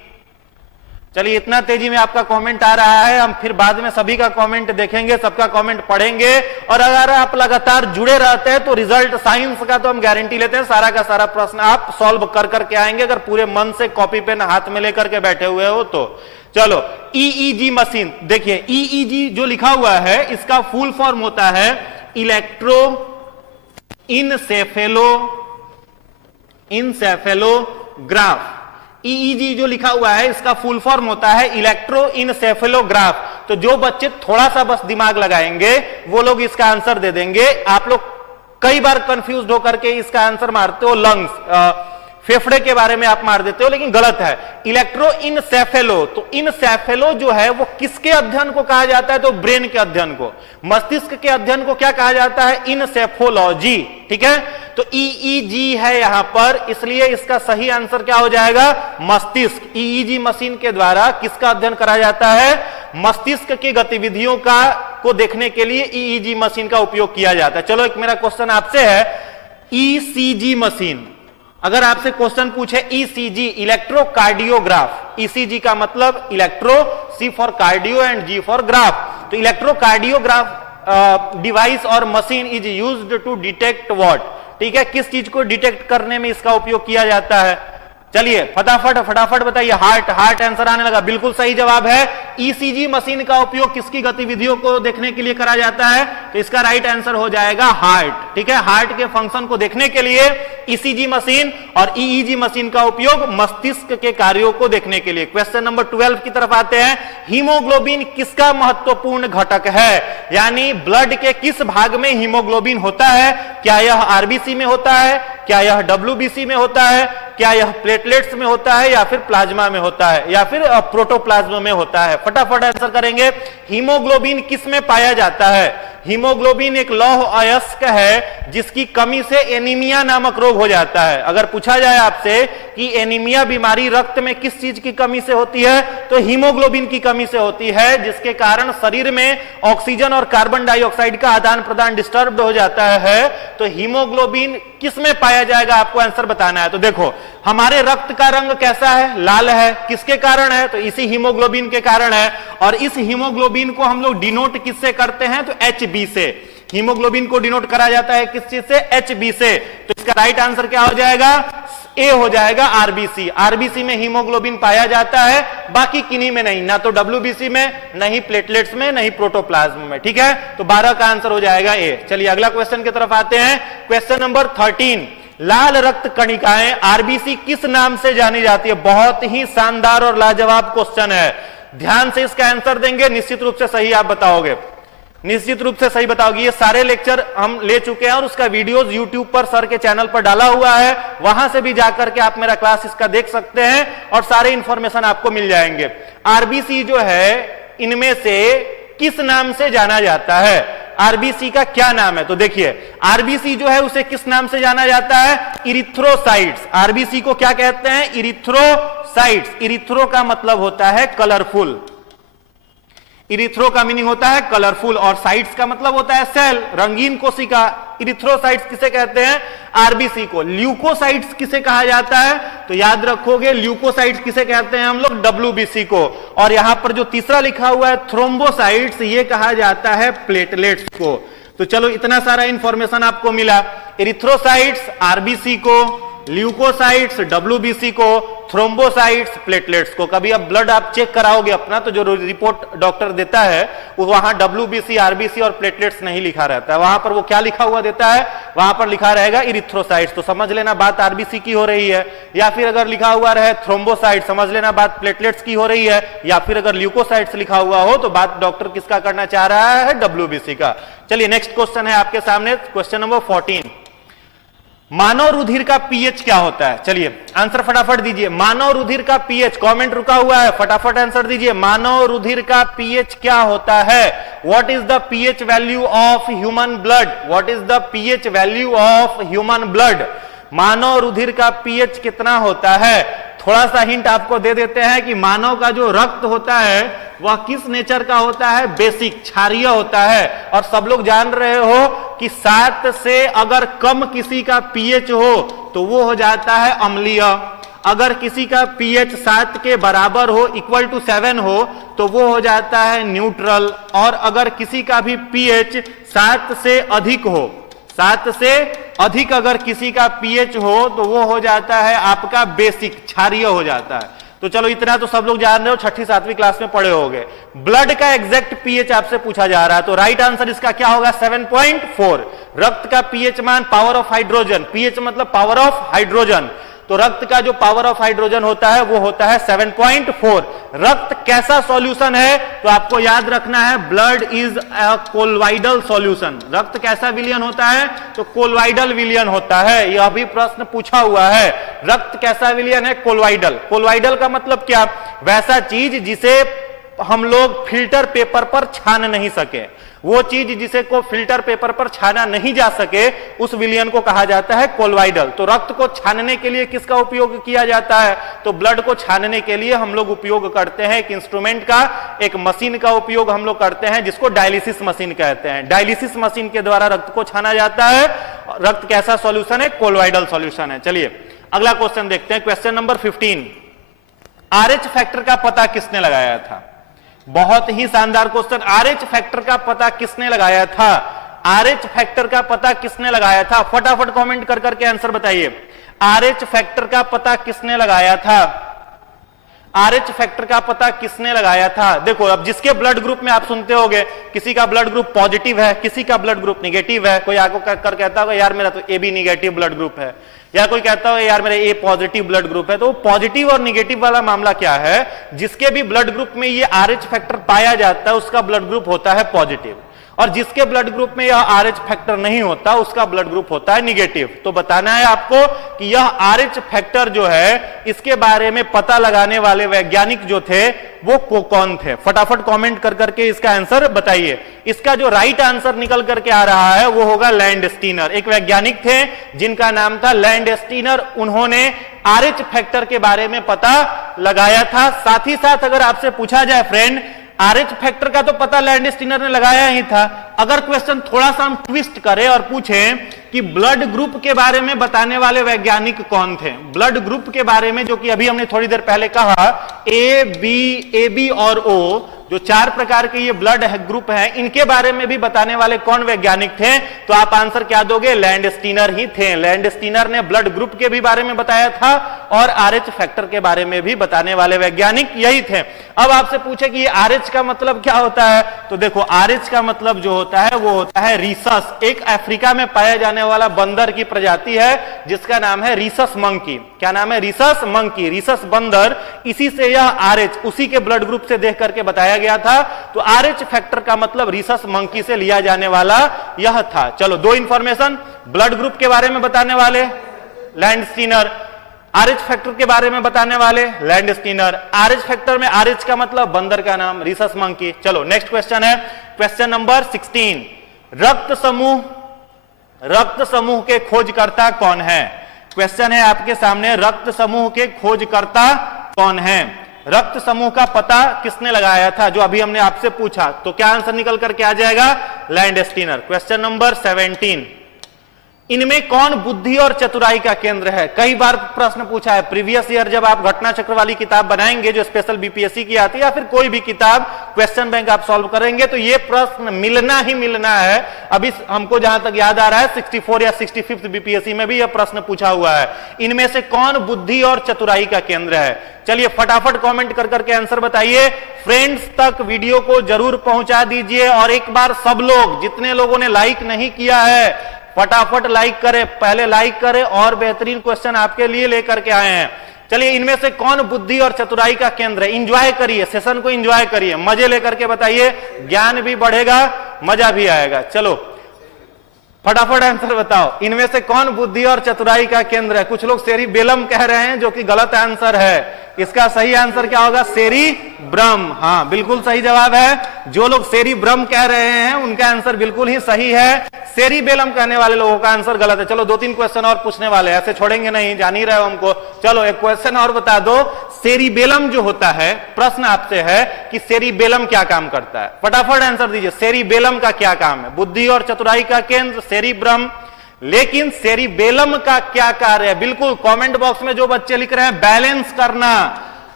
चलिए इतना तेजी में आपका कमेंट आ रहा है, हम फिर बाद में सभी का कमेंट देखेंगे, सबका कमेंट पढ़ेंगे। और अगर आप लगातार जुड़े रहते हैं तो रिजल्ट साइंस का तो हम गारंटी लेते हैं, सारा का सारा प्रश्न आप सॉल्व कर करके आएंगे, अगर पूरे मन से कॉपी पेन हाथ में लेकर के बैठे हुए हो तो। चलो ईईजी मशीन देखिए, ईईजी जो लिखा हुआ है इसका फुल फॉर्म होता है इलेक्ट्रो इनसेफेलोग्राफ। ईईजी जो लिखा हुआ है इसका फुल फॉर्म होता है इलेक्ट्रो इनसेफेलोग्राफ। तो जो बच्चे थोड़ा सा बस दिमाग लगाएंगे वो लोग इसका आंसर दे देंगे। आप लोग कई बार कंफ्यूज होकर के इसका आंसर मारते हो लंग्स, फेफड़े के बारे में आप मार देते हो, लेकिन गलत है। इलेक्ट्रो इनसेफेलो, तो इनसेफेलो जो है वो किसके अध्ययन को कहा जाता है? तो ब्रेन के अध्ययन को, मस्तिष्क के अध्ययन को क्या कहा जाता है? इनसेफोलॉजी। ठीक है, तो ईईजी है यहां पर, इसलिए इसका सही आंसर क्या हो जाएगा? मस्तिष्क। ईईजी मशीन के द्वारा किसका अध्ययन करा जाता है? मस्तिष्क की गतिविधियों को देखने के लिए ईईजी मशीन का उपयोग किया जाता है। चलो एक मेरा क्वेश्चन आपसे है, ईसीजी मशीन, अगर आपसे क्वेश्चन पूछे ईसीजी इलेक्ट्रोकार्डियोग्राफ, ईसीजी का मतलब electro, C for cardio and G for graph, तो इलेक्ट्रोकार्डियोग्राफ डिवाइस और machine is used to detect what? ठीक है, किस चीज को डिटेक्ट करने में इसका उपयोग किया जाता है? चलिए फटाफट बताइए। हार्ट आंसर आने लगा, बिल्कुल सही जवाब है। ईसीजी मशीन का उपयोग किसकी गतिविधियों को देखने के लिए करा जाता है? तो इसका राइट आंसर हो जाएगा हार्ट। ठीक है, हार्ट के फंक्शन को देखने के लिए ईसीजी मशीन और ईईजी मशीन का उपयोग मस्तिष्क के कार्यों को देखने के लिए। क्वेश्चन नंबर 12 की तरफ आते हैं। हीमोग्लोबिन किसका महत्वपूर्ण घटक है? यानी ब्लड के किस भाग में हीमोग्लोबिन होता है? क्या यह आरबीसी में होता है? क्या यह डब्ल्यूबीसी में होता है? क्या यह प्लेटलेट्स में होता है, या फिर प्लाज्मा में होता है, या फिर प्रोटोप्लाज्मा में होता है? फटाफट आंसर करेंगे। हीमोग्लोबिन किस में पाया जाता है? हीमोग्लोबिन एक लौह अयस्क है जिसकी कमी से एनीमिया नामक रोग हो जाता है। अगर पूछा जाए आपसे कि एनीमिया बीमारी रक्त में किस चीज की कमी से होती है, तो हीमोग्लोबिन की कमी से होती है, जिसके कारण शरीर में ऑक्सीजन और कार्बन डाइऑक्साइड का आदान प्रदान डिस्टर्ब हो जाता है। तो हीमोग्लोबिन किस में पाया जाएगा, आपको आंसर बताना है। तो देखो हमारे रक्त का रंग कैसा है? लाल है। किसके कारण है? तो इसी हीमोग्लोबिन के कारण है। और इस हीमोग्लोबिन को हम लोग डिनोट किससे करते हैं? तो HB से। हीमोग्लोबिन को डिनोट करा जाता है किस चीज से? HB से। तो इसका राइट आंसर क्या हो जाएगा? ए हो जाएगा, आरबीसी। आरबीसी में हीमोग्लोबिन पाया जाता है, बाकी किन्हीं में नहीं, ना तो डब्ल्यूबीसी में, नहीं प्लेटलेट्स में, नहीं प्रोटोप्लाज्म में। ठीक है, तो 12 का आंसर हो जाएगा ए। चलिए अगला क्वेश्चन की तरफ आते हैं। Question number 13। लाल रक्त कणिकाएं आरबीसी किस नाम से जानी जाती है? बहुत ही शानदार और लाजवाब क्वेश्चन है, ध्यान से इसका आंसर देंगे, निश्चित रूप से सही आप बताओगे, निश्चित रूप से सही बताओगे। ये सारे लेक्चर हम ले चुके हैं और उसका वीडियोस YouTube पर सर के चैनल पर डाला हुआ है, वहां से भी जाकर के आप मेरा क्लास इसका देख सकते हैं और सारे इंफॉर्मेशन आपको मिल जाएंगे। आरबीसी जो है इनमें से किस नाम से जाना जाता है? आरबीसी का क्या नाम है? तो देखिए आरबीसी जो है उसे किस नाम से जाना जाता है? इरिथ्रोसाइट्स। आरबीसी को क्या कहते हैं? इरिथ्रोसाइट्स। इरिथ्रो का मतलब होता है कलरफुल, इरिथ्रो का मीनिंग होता है कलरफुल, और साइट्स का मतलब होता है सेल, रंगीन कोशिका। इरिथ्रोसाइट्स किसे कहते हैं? आरबीसी को। ल्यूकोसाइट्स किसे कहा जाता है? तो याद रखोगे ल्यूकोसाइट्स किसे कहते हैं हम लोग? डब्ल्यूबीसी को। और यहां पर जो तीसरा लिखा हुआ है थ्रोम्बोसाइट्स, ये कहा जाता है प्लेटलेट्स को। तो चलो इतना सारा इंफॉर्मेशन आपको मिला। इरिथ्रोसाइट्स आरबीसी को, ल्यूकोसाइट्स डब्ल्यूबीसी को, थ्रोम्बोसाइट्स प्लेटलेट्स को। कभी अब ब्लड आप चेक कराओगे अपना तो जो रिपोर्ट डॉक्टर देता है वो वहां डब्ल्यूबीसी, आरबीसी और प्लेटलेट्स नहीं लिखा रहता है, वहां पर वो क्या लिखा हुआ देता है, वहां पर लिखा रहेगा इरिथ्रोसाइट्स। तो समझ लेना बात आरबीसी की हो रही है, या फिर अगर लिखा हुआ रहे थ्रोम्बोसाइट समझ लेना बात प्लेटलेट्स की हो रही है, या फिर अगर ल्यूकोसाइट्स लिखा हुआ हो तो बात डॉक्टर किसका करना चाह रहा है, डब्ल्यूबीसी का। चलिए नेक्स्ट क्वेश्चन है आपके सामने, क्वेश्चन नंबर 14। मानव रुधिर का पीएच क्या होता है? चलिए आंसर फटाफट दीजिए। मानव रुधिर का पीएच, कमेंट रुका हुआ है, फटाफट आंसर दीजिए। मानव रुधिर का पीएच क्या होता है? What is the pH value of human blood? What is the pH value of human blood? मानव रुधिर का पीएच कितना होता है? थोड़ा सा हिंट आपको दे देते हैं कि मानव का जो रक्त होता है वह किस नेचर का होता है? बेसिक, क्षारीय होता है। और सब लोग जान रहे हो कि 7 से अगर कम किसी का पीएच हो तो वो हो जाता है अम्लीय। अगर किसी का पीएच 7 के बराबर हो, इक्वल टू 7 हो, तो वो हो जाता है न्यूट्रल। और अगर किसी का भी पीएच 7 से अधिक हो, 7 से अधिक अगर किसी का पीएच हो तो वो हो जाता है आपका बेसिक, क्षारीय हो जाता है। तो चलो इतना तो सब लोग जान रहे हो, 6ठी 7वीं क्लास में पढ़े होंगे। ब्लड का एग्जैक्ट पीएच आपसे पूछा जा रहा है, तो राइट आंसर इसका क्या होगा? 7.4। रक्त का पीएच मान पावर ऑफ हाइड्रोजन, पीएच मतलब पावर ऑफ हाइड्रोजन, तो रक्त का जो पावर ऑफ हाइड्रोजन होता है वो होता है 7.4। रक्त कैसा सॉल्यूशन है? तो आपको याद रखना है blood is a colloidal solution. रक्त कैसा विलयन होता है? तो कोलोइडल विलयन होता है। यह भी प्रश्न पूछा हुआ है। रक्त कैसा विलयन है? कोलोइडल। कोलोइडल का मतलब क्या? वैसा चीज जिसे हम लोग फिल्टर पेपर पर छान नहीं सके, वो चीज जिसे को फिल्टर पेपर पर छाना नहीं जा सके उस विलयन को कहा जाता है कोलोइडल। तो रक्त को छानने के लिए किसका उपयोग किया जाता है? तो ब्लड को छानने के लिए हम लोग उपयोग करते हैं एक इंस्ट्रूमेंट का, एक मशीन का उपयोग हम लोग करते हैं जिसको डायलिसिस मशीन कहते हैं। डायलिसिस मशीन के द्वारा रक्त को छाना जाता है। रक्त कैसा सॉल्यूशन है? कोलोइडल सॉल्यूशन है। चलिए अगला क्वेश्चन देखते हैं, क्वेश्चन नंबर 15। आरएच फैक्टर का पता किसने लगाया था? बहुत ही शानदार क्वेश्चन। आरएच फैक्टर का पता किसने लगाया था? आरएच फैक्टर का पता किसने लगाया था? फटाफट कमेंट कर करके आंसर बताइए। आरएच फैक्टर का पता किसने लगाया था? आरएच फैक्टर का पता किसने लगाया था? देखो अब जिसके ब्लड ग्रुप में आप सुनते होंगे किसी का ब्लड ग्रुप पॉजिटिव है, किसी का ब्लड ग्रुप निगेटिव है। कोई आपको कर कहता होगा यार मेरा तो AB निगेटिव ब्लड ग्रुप है, या कोई कहता होगा यार मेरा A पॉजिटिव ब्लड ग्रुप है। तो पॉजिटिव और निगेटिव वाला मामला क्या है? जिसके भी ब्लड ग्रुप में ये आरएच फैक्टर पाया जाता है उसका ब्लड ग्रुप होता है पॉजिटिव, और जिसके ब्लड ग्रुप में यह आरएच फैक्टर नहीं होता उसका ब्लड ग्रुप होता है निगेटिव। तो बताना है आपको कि यह आरएच फैक्टर जो है इसके बारे में पता लगाने वाले वैज्ञानिक जो थे वो कौन थे? फटाफट कमेंट कर करके इसका आंसर बताइए। इसका जो राइट आंसर निकल करके आ रहा है वो होगा लैंडस्टीनर। एक वैज्ञानिक थे जिनका नाम था लैंडस्टीनर। उन्होंने आरएच फैक्टर के बारे में पता लगाया था। साथ ही साथ अगर आपसे पूछा जाए फ्रेंड, आरएच फैक्टर का तो पता लैंडस्टीनर ने लगाया ही था। अगर क्वेश्चन थोड़ा सा हम ट्विस्ट करें और पूछें कि ब्लड ग्रुप के बारे में बताने वाले वैज्ञानिक कौन थे? ब्लड ग्रुप के बारे में, जो कि अभी हमने थोड़ी देर पहले कहा ए बी और ओ, जो 4 प्रकार के ये ब्लड ग्रुप हैं, इनके बारे में भी बताने वाले कौन वैज्ञानिक थे? तो आप आंसर क्या दोगे? लैंडस्टीनर ही थे। लैंडस्टीनर ने ब्लड ग्रुप के भी बारे में बताया था और आरएच फैक्टर के बारे में भी बताने वाले वैज्ञानिक यही थे। अब आपसे पूछे कि आरएच का मतलब क्या होता है? तो देखो आरएच का मतलब जो होता है वो होता है रीसस। एक अफ्रीका में पाया जाने वाला बंदर की प्रजाति है जिसका नाम है रीसस मंकी। क्या नाम है? रीसस मंकी, रीसस बंदर। इसी से यह आरएच उसी के ब्लड ग्रुप से देख करके बताया गया था। तो आरएच फैक्टर का मतलब रीसस मंकी से लिया जाने वाला यह था। चलो 2 इंफॉर्मेशन, ब्लड ग्रुप के बारे में बताने वाले लैंडस्टीनर, आरएच फैक्टर के बारे में बताने वाले लैंडस्टीनर। आरएच फैक्टर में आरएच का मतलब बंदर का नाम, रीसस मंकी। चलो नेक्स्ट क्वेश्चन है, क्वेश्चन नंबर 16। रक्त समूह के खोजकर्ता कौन है? क्वेश्चन है आपके सामने, रक्त समूह के खोजकर्ता कौन है? रक्त समूह का पता किसने लगाया था, जो अभी हमने आपसे पूछा? तो क्या आंसर निकल करके आ जाएगा? लैंडस्टीनर। Question number 17। इनमें कौन बुद्धि और चतुराई का केंद्र है? कई बार प्रश्न पूछा है। प्रीवियस ईयर जब आप घटना चक्र वाली किताब बनाएंगे जो स्पेशल बीपीएससी की आती है, या फिर कोई भी किताब क्वेश्चन बैंक आप सॉल्व करेंगे, तो ये प्रश्न मिलना ही मिलना है। अभी हमको जहां तक याद आ रहा है 64 या 65 बीपीएससी में भी यह प्रश्न पूछा हुआ है, इनमें से कौन बुद्धि और चतुराई का केंद्र है? चलिए फटाफट कमेंट कर करके आंसर बताइए। फ्रेंड्स तक वीडियो को जरूर पहुंचा दीजिए, और एक बार सब लोग, जितने लोगों ने लाइक नहीं किया है, फटाफट लाइक करें, पहले लाइक करें, और बेहतरीन क्वेश्चन आपके लिए लेकर के आए हैं। चलिए, इनमें से कौन बुद्धि और चतुराई का केंद्र है? एंजॉय करिए, सेशन को एंजॉय करिए, मजे लेकर के बताइए, ज्ञान भी बढ़ेगा, मजा भी आएगा। चलो फटाफट आंसर बताओ, इनमें से कौन बुद्धि और चतुराई का केंद्र है? कुछ लोग सेरिबेलम कह रहे हैं, जो कि गलत आंसर है। इसका सही आंसर क्या होगा? सेरिब्रम। हाँ, बिल्कुल सही जवाब है। जो लोग सेरिब्रम कह रहे हैं उनका आंसर बिल्कुल ही सही है। सेरिबेलम कहने वाले लोगों का आंसर गलत है। चलो 2-3 क्वेश्चन और पूछने वाले, ऐसे छोड़ेंगे नहीं, जान ही रहे हो हमको। चलो एक क्वेश्चन और बता दो। सेरिबेलम जो होता है, प्रश्न आपसे है कि सेरिबेलम क्या काम करता है? फटाफट आंसर दीजिए। सेरिबेलम का क्या काम है? बुद्धि और चतुराई का केंद्र सेरिब्रम, लेकिन सेरिबेलम का क्या कार्य है? बिल्कुल कमेंट बॉक्स में जो बच्चे लिख रहे हैं बैलेंस करना,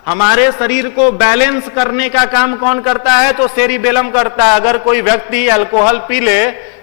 हमारे शरीर को बैलेंस करने का काम कौन करता है? तो सेरिबेलम करता है। अगर कोई व्यक्ति अल्कोहल पी ले,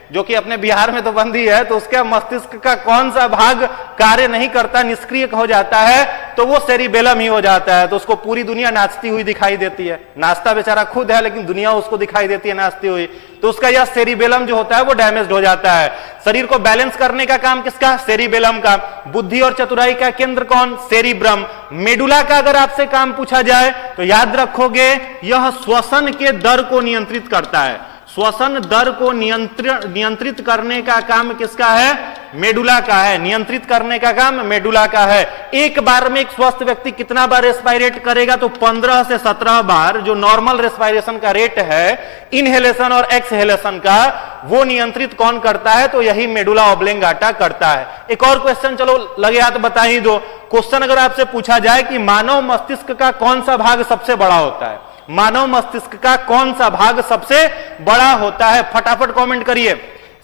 जो कि अपने बिहार में तो बंद ही है, तो उसके मस्तिष्क का कौन सा भाग कार्य नहीं करता, निष्क्रिय हो जाता है, तो वो सेरिबेलम ही हो जाता है। तो उसको पूरी दुनिया नाचती हुई दिखाई देती है। नाचता बेचारा खुद है, लेकिन दुनिया उसको दिखाई देती है नाचती हुई। तो उसका यह सेरिबेलम जो होता है वो डैमेज हो जाता है। शरीर को बैलेंस करने का काम किसका? सेरिबेलम का। बुद्धि और चतुराई का केंद्र कौन? सेरिब्रम। मेडुला का अगर आपसे काम पूछा जाए तो याद रखोगे, यह श्वसन के दर को नियंत्रित करता है। श्वसन दर को नियंत्रित करने का काम किसका है? मेडुला का है। नियंत्रित करने का काम मेडुला का है। एक बार में एक स्वस्थ व्यक्ति कितना बार रेस्पायरेट करेगा? तो 15 से 17 बार, जो नॉर्मल रेस्पायरेशन का रेट है, इनहेलेशन और एक्सहेलेशन का, वो नियंत्रित कौन करता है? तो यही मेडुला ऑब्लेंगाटा करता है। एक और क्वेश्चन चलो लगे हाथ बता ही दो। क्वेश्चन अगर आपसे पूछा जाए कि मानव मस्तिष्क का कौन सा भाग सबसे बड़ा होता है? मानव मस्तिष्क का कौन सा भाग सबसे बड़ा होता है? फटाफट कमेंट करिए।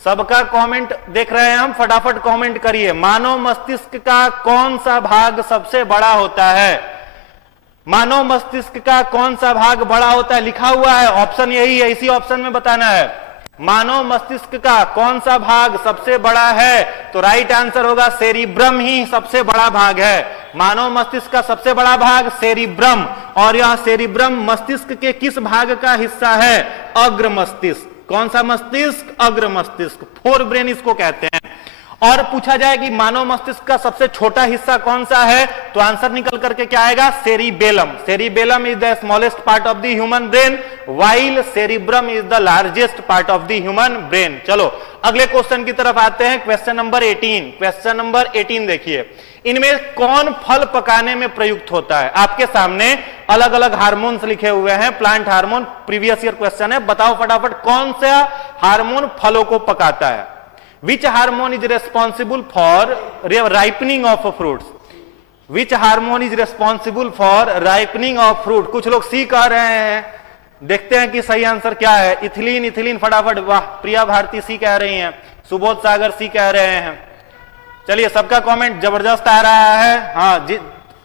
सबका कमेंट देख रहे हैं हम, फटाफट कमेंट करिए। मानव मस्तिष्क का कौन सा भाग सबसे बड़ा होता है? मानव मस्तिष्क का कौन सा भाग बड़ा होता है? लिखा हुआ है, ऑप्शन यही है, इसी ऑप्शन में बताना है। मानव मस्तिष्क का कौन सा भाग सबसे बड़ा है? तो राइट आंसर होगा सेरिब्रम ही सबसे बड़ा भाग है। मानव मस्तिष्क का सबसे बड़ा भाग सेरिब्रम, और यह सेरिब्रम मस्तिष्क के किस भाग का हिस्सा है? अग्र मस्तिष्क। कौन सा मस्तिष्क? अग्र मस्तिष्क। फोर ब्रेन इसको कहते हैं। और पूछा जाए कि मानव मस्तिष्क का सबसे छोटा हिस्सा कौन सा है, तो आंसर निकल करके क्या आएगा? Cerebellum. Cerebellum is the smallest part of the human brain, while cerebrum is the largest part of the human brain. चलो अगले क्वेश्चन की तरफ आते हैं। Question number 18। क्वेश्चन नंबर 18 देखिए, इनमें कौन फल पकाने में प्रयुक्त होता है? आपके सामने अलग अलग हार्मोन्स लिखे हुए हैं, plant hormone, previous year question है। बताओ फटाफट कौन सा हार्मोन फलों को पकाता है? Which hormone is responsible for ripening of fruits? Which hormone is responsible for ripening of fruit? कुछ लोग सी कह रहे हैं, देखते हैं कि सही आंसर क्या है। इथिलीन, इथिलीन, फटाफट। वाह, प्रिया भारती सी कह रही हैं, सुबोध सागर सी कह रहे हैं। चलिए सबका कमेंट जबरदस्त आ रहा है। हाँ,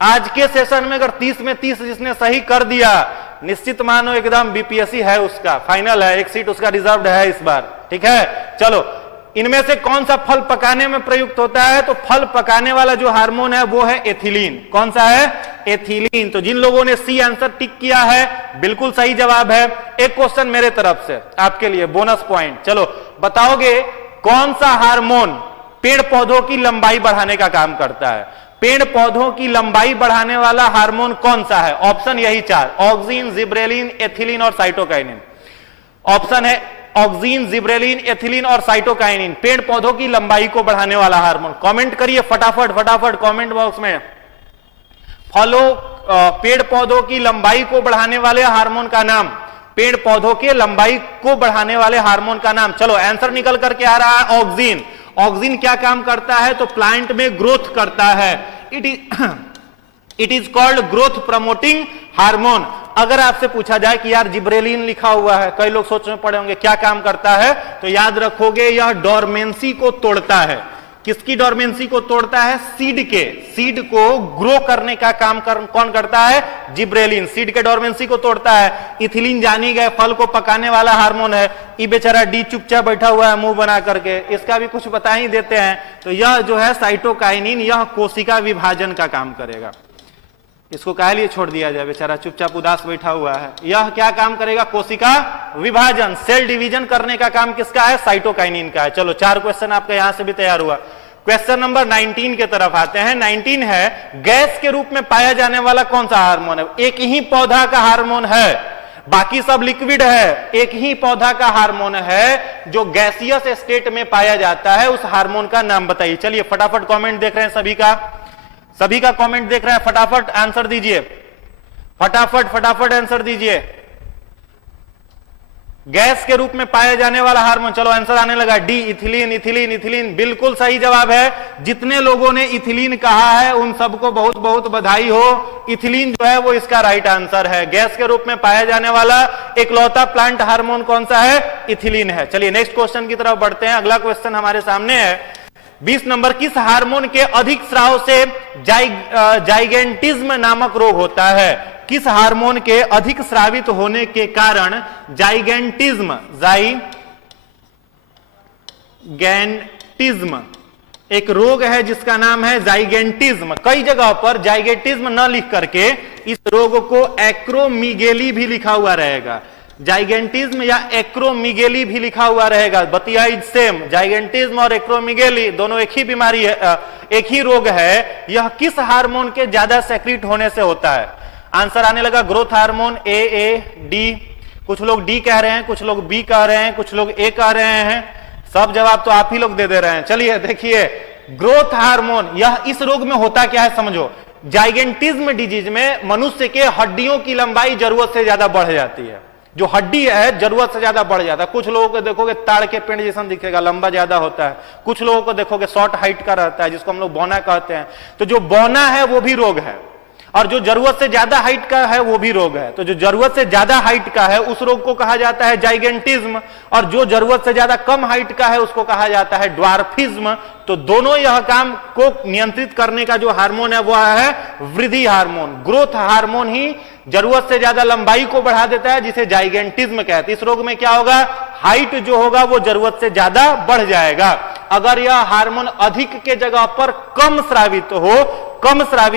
आज के सेशन में अगर 30 में 30 जिसने सही कर दिया, निश्चित मानो एकदम बीपीएससी है, उसका फाइनल है, एक सीट उसका रिजर्व्ड है इस बार। ठीक है, चलो इनमें से कौन सा फल पकाने में प्रयुक्त होता है? तो फल पकाने वाला जो हार्मोन है वो है एथिलीन। कौन सा है? एथिलीन। तो जिन लोगों ने सी आंसर टिक किया है, बिल्कुल सही जवाब है। एक क्वेश्चन मेरे तरफ से आपके लिए, बोनस पॉइंट। चलो बताओगे कौन सा हार्मोन पेड़ पौधों की लंबाई बढ़ाने का काम करता है? पेड़ पौधों की लंबाई बढ़ाने वाला हार्मोन कौन सा है? ऑप्शन यही 4, ऑक्सिन, जिब्रेलिन, एथिलीन और साइटोकाइनिन। ऑप्शन है ऑक्सिन, जिब्रेलिन, एथिलीन और साइटोकाइनिन, पेड़ पौधों की लंबाई को बढ़ाने वाला हार्मोन। कमेंट करिए फटाफट फटाफट कमेंट बॉक्स में। फलों, पेड़ पौधों की लंबाई को बढ़ाने वाले हार्मोन का नाम, पेड़ पौधों के लंबाई को बढ़ाने वाले हार्मोन का नाम। चलो आंसर निकल करके आ रहा है ऑक्सिन। ऑक्सिन क्या काम करता है? तो प्लांट में ग्रोथ करता है। It is called growth promoting hormone. अगर आपसे पूछा जाए कि यार जिब्रेलिन लिखा हुआ है, कई लोग सोच में पड़े होंगे क्या काम करता है, तो याद रखोगे यह डोरमेंसी को तोड़ता है। किसकी डोरमेंसी को तोड़ता है? सीड के। सीड को ग्रो करने का काम कौन करता है? जिब्रेलिन। सीड के डोरमेंसी को तोड़ता है। इथिलीन जानी गए फल को पकाने वाला हार्मोन है। ये बेचारा डी चुपचाप बैठा हुआ है मुंह बना करके, इसका भी कुछ बता ही देते हैं। तो यह जो है साइटोकाइनिन, यह कोशिका विभाजन का काम करेगा। इसको काहे लिए छोड़ दिया जाए, बेचारा चुपचाप उदास बैठा हुआ है। यह क्या काम करेगा? कोशिका विभाजन, सेल डिवीजन करने का काम किसका है? साइटोकाइनिन का है। चलो 4 क्वेश्चन आपका यहां से भी तैयार हुआ। क्वेश्चन नंबर 19 के तरफ आते हैं। 19 है, गैस के रूप में पाया जाने वाला कौन सा हार्मोन है? एक ही पौधा का हार्मोन है, बाकी सब लिक्विड है। एक ही पौधा का हार्मोन है जो गैसियस स्टेट में पाया जाता है, उस हार्मोन का नाम बताइए। चलिए फटाफट कमेंट देख रहे हैं सभी का कमेंट देख रहे हैं, फटाफट आंसर दीजिए, फटाफट आंसर दीजिए। गैस के रूप में पाया जाने वाला हार्मोन, चलो आंसर आने लगा। D, ethylene. इथिलीन इथिलीन बिल्कुल सही जवाब है। जितने लोगों ने इथिलीन कहा है उन सबको बहुत बहुत बधाई हो। इथिलीन जो है वो इसका राइट आंसर है। गैस के रूप में पाया जाने वाला इकलौता प्लांट हार्मोन कौन सा है? इथिलीन है। चलिए नेक्स्ट क्वेश्चन की तरफ बढ़ते हैं। अगला क्वेश्चन हमारे सामने है 20 नंबर। किस हार्मोन के अधिक स्राव से जाइगेंटिज्म नामक रोग होता है? किस हार्मोन के अधिक स्रावित होने के कारण जाइगेंटिज्म एक रोग है जिसका नाम है जाइगेंटिज्म। कई जगह पर जाइगेंटिज्म न लिख करके इस रोग को एक्रोमीगेली भी लिखा हुआ रहेगा। जाइगेंटिज्म या एक्रोमीगेली भी लिखा हुआ रहेगा। बतिया इज सेम। जाइगेंटिज्म और एक्रोमीगेली दोनों एक ही बीमारी है, एक ही रोग है। यह किस हार्मोन के ज्यादा सेक्रेट होने से होता है? आंसर आने लगा ग्रोथ हार्मोन, ए डी। कुछ लोग डी कह रहे हैं, कुछ लोग बी कह रहे हैं, कुछ लोग ए कह रहे हैं। सब जवाब तो आप ही लोग दे रहे हैं। चलिए देखिए, ग्रोथ हार्मोन, यह इस रोग में होता क्या है समझो। जाइगेंटिज्म डिजीज में मनुष्य के हड्डियों की लंबाई जरूरत से ज्यादा बढ़ जाती है। जो हड्डी है जरूरत से ज्यादा बढ़ जाता है। कुछ लोगों को देखोगे ताड़ के पेड़ जैसा दिखेगा, लंबा ज्यादा होता है। कुछ लोगों को देखोगे शॉर्ट हाइट का रहता है, जिसको हम लोग बौना कहते हैं। तो जो बौना है वो भी रोग है, और जो जरूरत से ज्यादा हाइट का है वो भी रोग है। तो जो जरूरत से ज्यादा हाइट का है उस रोग को कहा जाता है जाइगेंटिज्म, और जो जरूरत से ज्यादा कम हाइट का है उसको कहा जाता है ड्वार्फिज्म। तो दोनों यह काम को नियंत्रित करने का जो हार्मोन है वह है वृद्धि हार्मोन। ग्रोथ हार्मोन ही जरूरत से ज्यादा लंबाई को बढ़ा देता है, जिसे जाइगेंटिज्म कहते हैं। इस रोग में क्या होगा? हाइट जो होगा वो जरूरत से ज्यादा बढ़ जाएगा। अगर यह हार्मोन अधिक के जगह पर कम स्रावित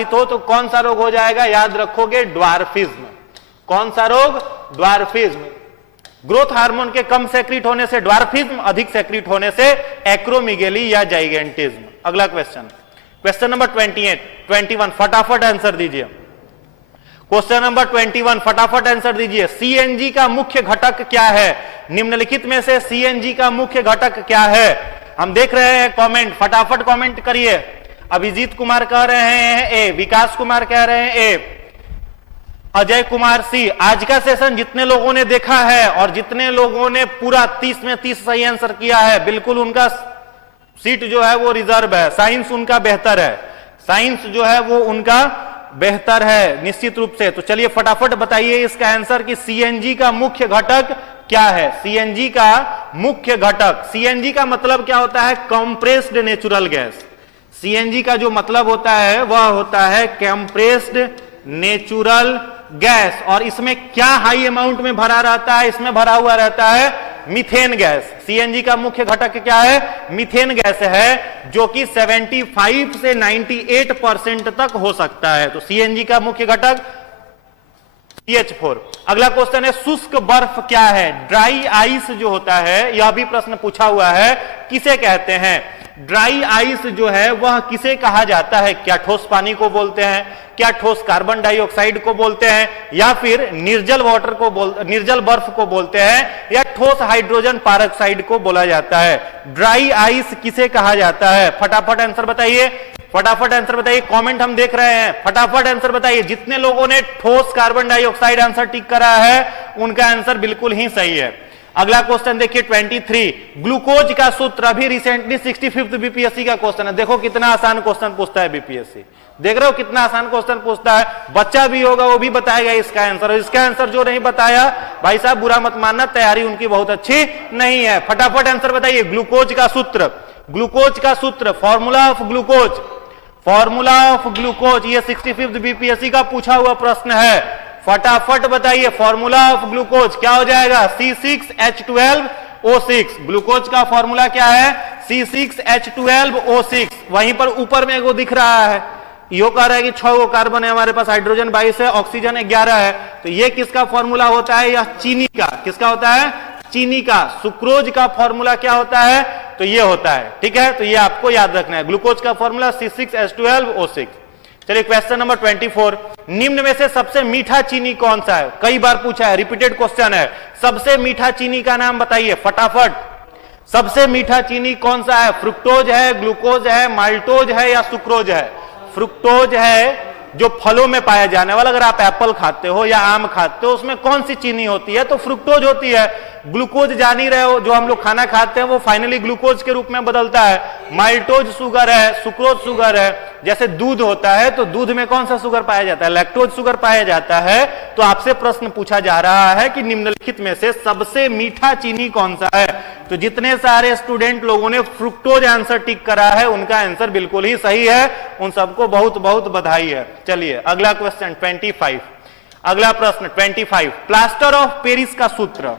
हो तो कौन सा रोग हो जाएगा? याद रखोगे, ड्वार्फिज्म। कौन सा रोग? ड्वार्फिज्म। ग्रोथ हार्मोन के कम सेक्रेट होने से ड्वार्फिज्म, अधिक सेक्रेट होने से एक्रोमीगेली या जाइगेंटिज्म। अगला क्वेश्चन नंबर 21 फटाफट आंसर दीजिए। क्वेश्चन नंबर 21 फटाफट आंसर दीजिए। सीएनजी का मुख्य घटक क्या है? निम्नलिखित में से सीएनजी का मुख्य घटक क्या है? हम देख रहे हैं कमेंट, फटाफट कमेंट करिए। अभिजीत कुमार कह रहे हैं ए, विकास कुमार कह रहे हैं ए, अजय कुमार सी। आज का सेशन जितने लोगों ने देखा है और जितने लोगों ने पूरा 30 में 30 सही आंसर किया है, बिल्कुल उनका सीट जो है वो रिजर्व है। साइंस उनका बेहतर है, साइंस जो है वो उनका बेहतर है निश्चित रूप से। तो चलिए फटाफट बताइए इसका आंसर कि सीएनजी का मुख्य घटक क्या है? सीएनजी का मुख्य घटक, सीएनजी का मतलब क्या होता है? Compressed natural gas. सीएनजी का जो मतलब होता है वह होता है कंप्रेस्ड नेचुरल गैस। और इसमें क्या हाई अमाउंट में भरा रहता है? इसमें भरा हुआ रहता है मीथेन गैस। सीएनजी का मुख्य घटक क्या है? मीथेन गैस है, जो कि 75 से 98% तक हो सकता है। तो सीएनजी का मुख्य घटक CH4। अगला क्वेश्चन है शुष्क बर्फ क्या है? ड्राई आइस जो होता है, यह भी प्रश्न पूछा हुआ है, किसे कहते हैं? ड्राई आइस जो है वह किसे कहा जाता है? क्या ठोस पानी को बोलते हैं, क्या ठोस कार्बन डाइऑक्साइड को बोलते हैं, या फिर निर्जल बर्फ को बोलते हैं, या ठोस हाइड्रोजन पेरोक्साइड को बोला जाता है? ड्राई आइस किसे कहा जाता है? फटाफट आंसर बताइए, फटाफट आंसर बताइए। कमेंट हम देख रहे हैं, फटाफट आंसर बताइए। जितने लोगों ने ठोस कार्बन डाइऑक्साइड आंसर टिक करा है उनका आंसर बिल्कुल ही सही है। अगला क्वेश्चन देखिए 23, ग्लूकोज का सूत्र। अभी रिसेंटली 65th बीपीएससी का क्वेश्चन है। देखो कितना आसान क्वेश्चन पूछता है बीपीएससी, देख रहे हो कितना आसान क्वेश्चन पूछता है। बच्चा भी होगा वो भी बताएगा इसका आंसर, और इसका आंसर जो नहीं बताया भाई साहब बुरा मत मानना, तैयारी उनकी बहुत अच्छी नहीं है। फटाफट आंसर बताइए। ग्लूकोज का सूत्र ग्लूकोज का सूत्र, formula of glucose, formula of glucose, ये 65th बीपीएससी का पूछा हुआ प्रश्न है। फटाफट बताइए फॉर्मूला ऑफ ग्लूकोज क्या हो जाएगा? C6H12O6। ग्लूकोज का फॉर्मूला क्या है? C6H12O6। वहीं पर ऊपर में एगो दिख रहा है, यो कह रहा है कि 6 कार्बन है हमारे पास, हाइड्रोजन 22 है, ऑक्सीजन 11 है। तो ये किसका फॉर्मूला होता है? यह चीनी का। किसका होता है? चीनी का। सुक्रोज का फॉर्मूला क्या होता है? तो ये होता है। ठीक है, तो ये आपको याद रखना है। ग्लूकोज का फॉर्मूला C6H12O6। चलिए क्वेश्चन नंबर 24, निम्न में से सबसे मीठा चीनी कौन सा है? कई बार पूछा है, रिपीटेड क्वेश्चन है। सबसे मीठा चीनी का नाम बताइए फटाफट। सबसे मीठा चीनी कौन सा है? फ्रुक्टोज है, ग्लूकोज है, माल्टोज है या सुक्रोज है? फ्रुक्टोज है, जो फलों में पाया जाने वाला। अगर आप एप्पल खाते हो या आम खाते हो, उसमें कौन सी चीनी होती है? तो फ्रुक्टोज होती है। ग्लूकोज जान ही रहे हो, जो हम लोग खाना खाते हैं वो फाइनली ग्लूकोज के रूप में बदलता है। माल्टोज शुगर है, सुक्रोज शुगर है। जैसे दूध होता है तो दूध में कौन सा शुगर पाया जाता है? लैक्टोज शुगर पाया जाता है। तो आपसे प्रश्न पूछा जा रहा है कि निम्नलिखित में से सबसे मीठा चीनी कौन सा है? तो जितने सारे स्टूडेंट लोगों ने फ्रुक्टोज आंसर टिक करा है, उनका आंसर बिल्कुल ही सही है। उन सबको बहुत बहुत बधाई है। चलिए अगला क्वेश्चन 25। अगला प्रश्न 25, प्लास्टर ऑफ पेरिस का सूत्र।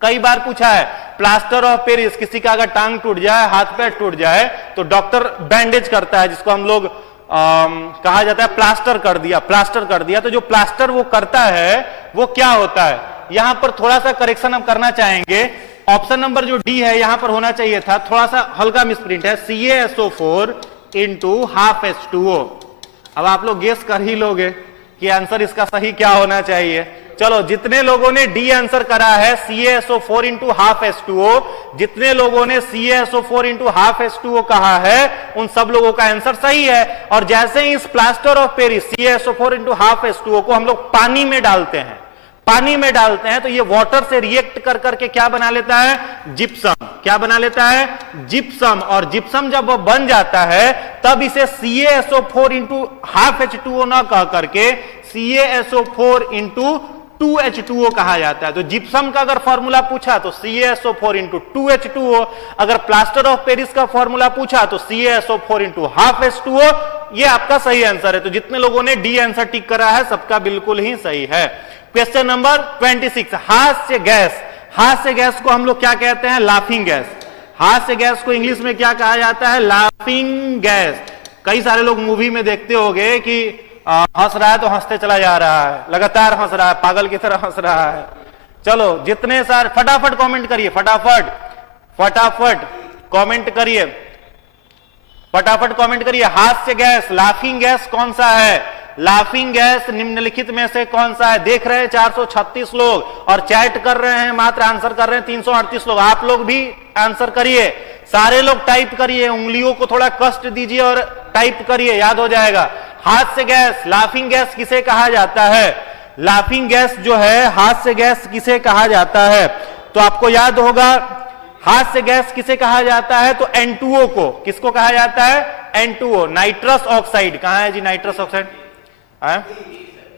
कई बार पूछा है प्लास्टर ऑफ पेरिस, किसी का अगर टांग टूट जाए, हाथ पैर टूट जाए तो डॉक्टर बैंडेज करता है, जिसको हम लोग कहा जाता है प्लास्टर कर दिया, प्लास्टर कर दिया। तो जो प्लास्टर वो करता है वो क्या होता है? यहां पर थोड़ा सा करेक्शन हम करना चाहेंगे। ऑप्शन नंबर जो डी है यहां पर होना चाहिए था, थोड़ा सा हल्का मिसप्रिंट है, CaSO4 × ½ H2O। अब आप लोग गेस कर ही लोगे कि आंसर इसका सही क्या होना चाहिए। चलो, जितने लोगों ने डी आंसर करा है CaSO4 × ½ H2O, जितने लोगों ने CaSO4 × ½ H2O कहा है, उन सब लोगों का आंसर सही है। और जैसे ही इस plaster of Paris CaSO4 × ½ H2O को हम लोग पानी में डालते हैं, पानी में डालते हैं, तो ये वाटर से रिएक्ट कर करके क्या बना लेता है? जिप्सम। क्या बना लेता है? जिप्सम। और जिप्सम जब वो बन जाता है तब इसे CaSO4 × ½ H2O ना कह करके CaSO4 × 2H2O कहा जाता है। तो जिप्सम का अगर फॉर्मूला पूछा तो CaSO4 × 2H2O, अगर प्लास्टर ऑफ पेरिस का फॉर्मूला पूछा तो CaSO4 × ½ H2O। ये आपका सही आंसर है। तो जितने लोगों ने डी आंसर टिक करा है सबका बिल्कुल ही सही है। क्वेश्चन नंबर 26, हास्य गैस। हास्य गैस को हम लोग क्या कहते हैं? Laughing gas. हास्य गैस को इंग्लिश में क्या कहा जाता है? Laughing gas. कई सारे लोग मूवी में देखते होंगे कि हंस रहा है तो हंसते चला जा रहा है, लगातार हंस रहा है, पागल की तरह हंस रहा है। चलो, जितने सारे फटाफट कमेंट करिए, फटाफट फटाफट कमेंट करिए, फटाफट कमेंट करिए। हास्य गैस, लाफिंग गैस कौन सा है? लाफिंग गैस निम्नलिखित में से कौन सा है? देख रहे हैं 436 लोग और चैट कर रहे हैं, मात्र आंसर कर रहे हैं 338 लोग। आप लोग भी आंसर करिए, सारे लोग टाइप करिए, उंगलियों को थोड़ा कष्ट दीजिए और टाइप करिए, याद हो जाएगा। हास्य गैस, लाफिंग गैस किसे कहा जाता है? लाफिंग गैस जो है, हास्य गैस किसे कहा जाता है? तो आपको याद होगा हास्य गैस किसे कहा जाता है? तो N2O को। किसको कहा जाता है? N2O, nitrous oxide. कहां है जी nitrous oxide?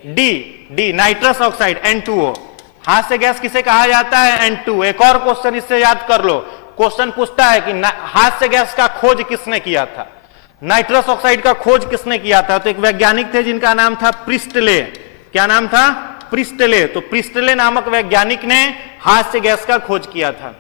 D, nitrous oxide, N2O। हास्य गैस किसे कहा जाता है? N2O। एक और क्वेश्चन इससे याद कर लो। क्वेश्चन पूछता है कि हास्य गैस का खोज किसने किया था? नाइट्रस ऑक्साइड का खोज किसने किया था? तो एक वैज्ञानिक थे जिनका नाम था प्रिस्टले। क्या नाम था? प्रिस्टले। तो प्रिस्टले नामक वैज्ञानिक ने हास्य गैस का खोज किया था।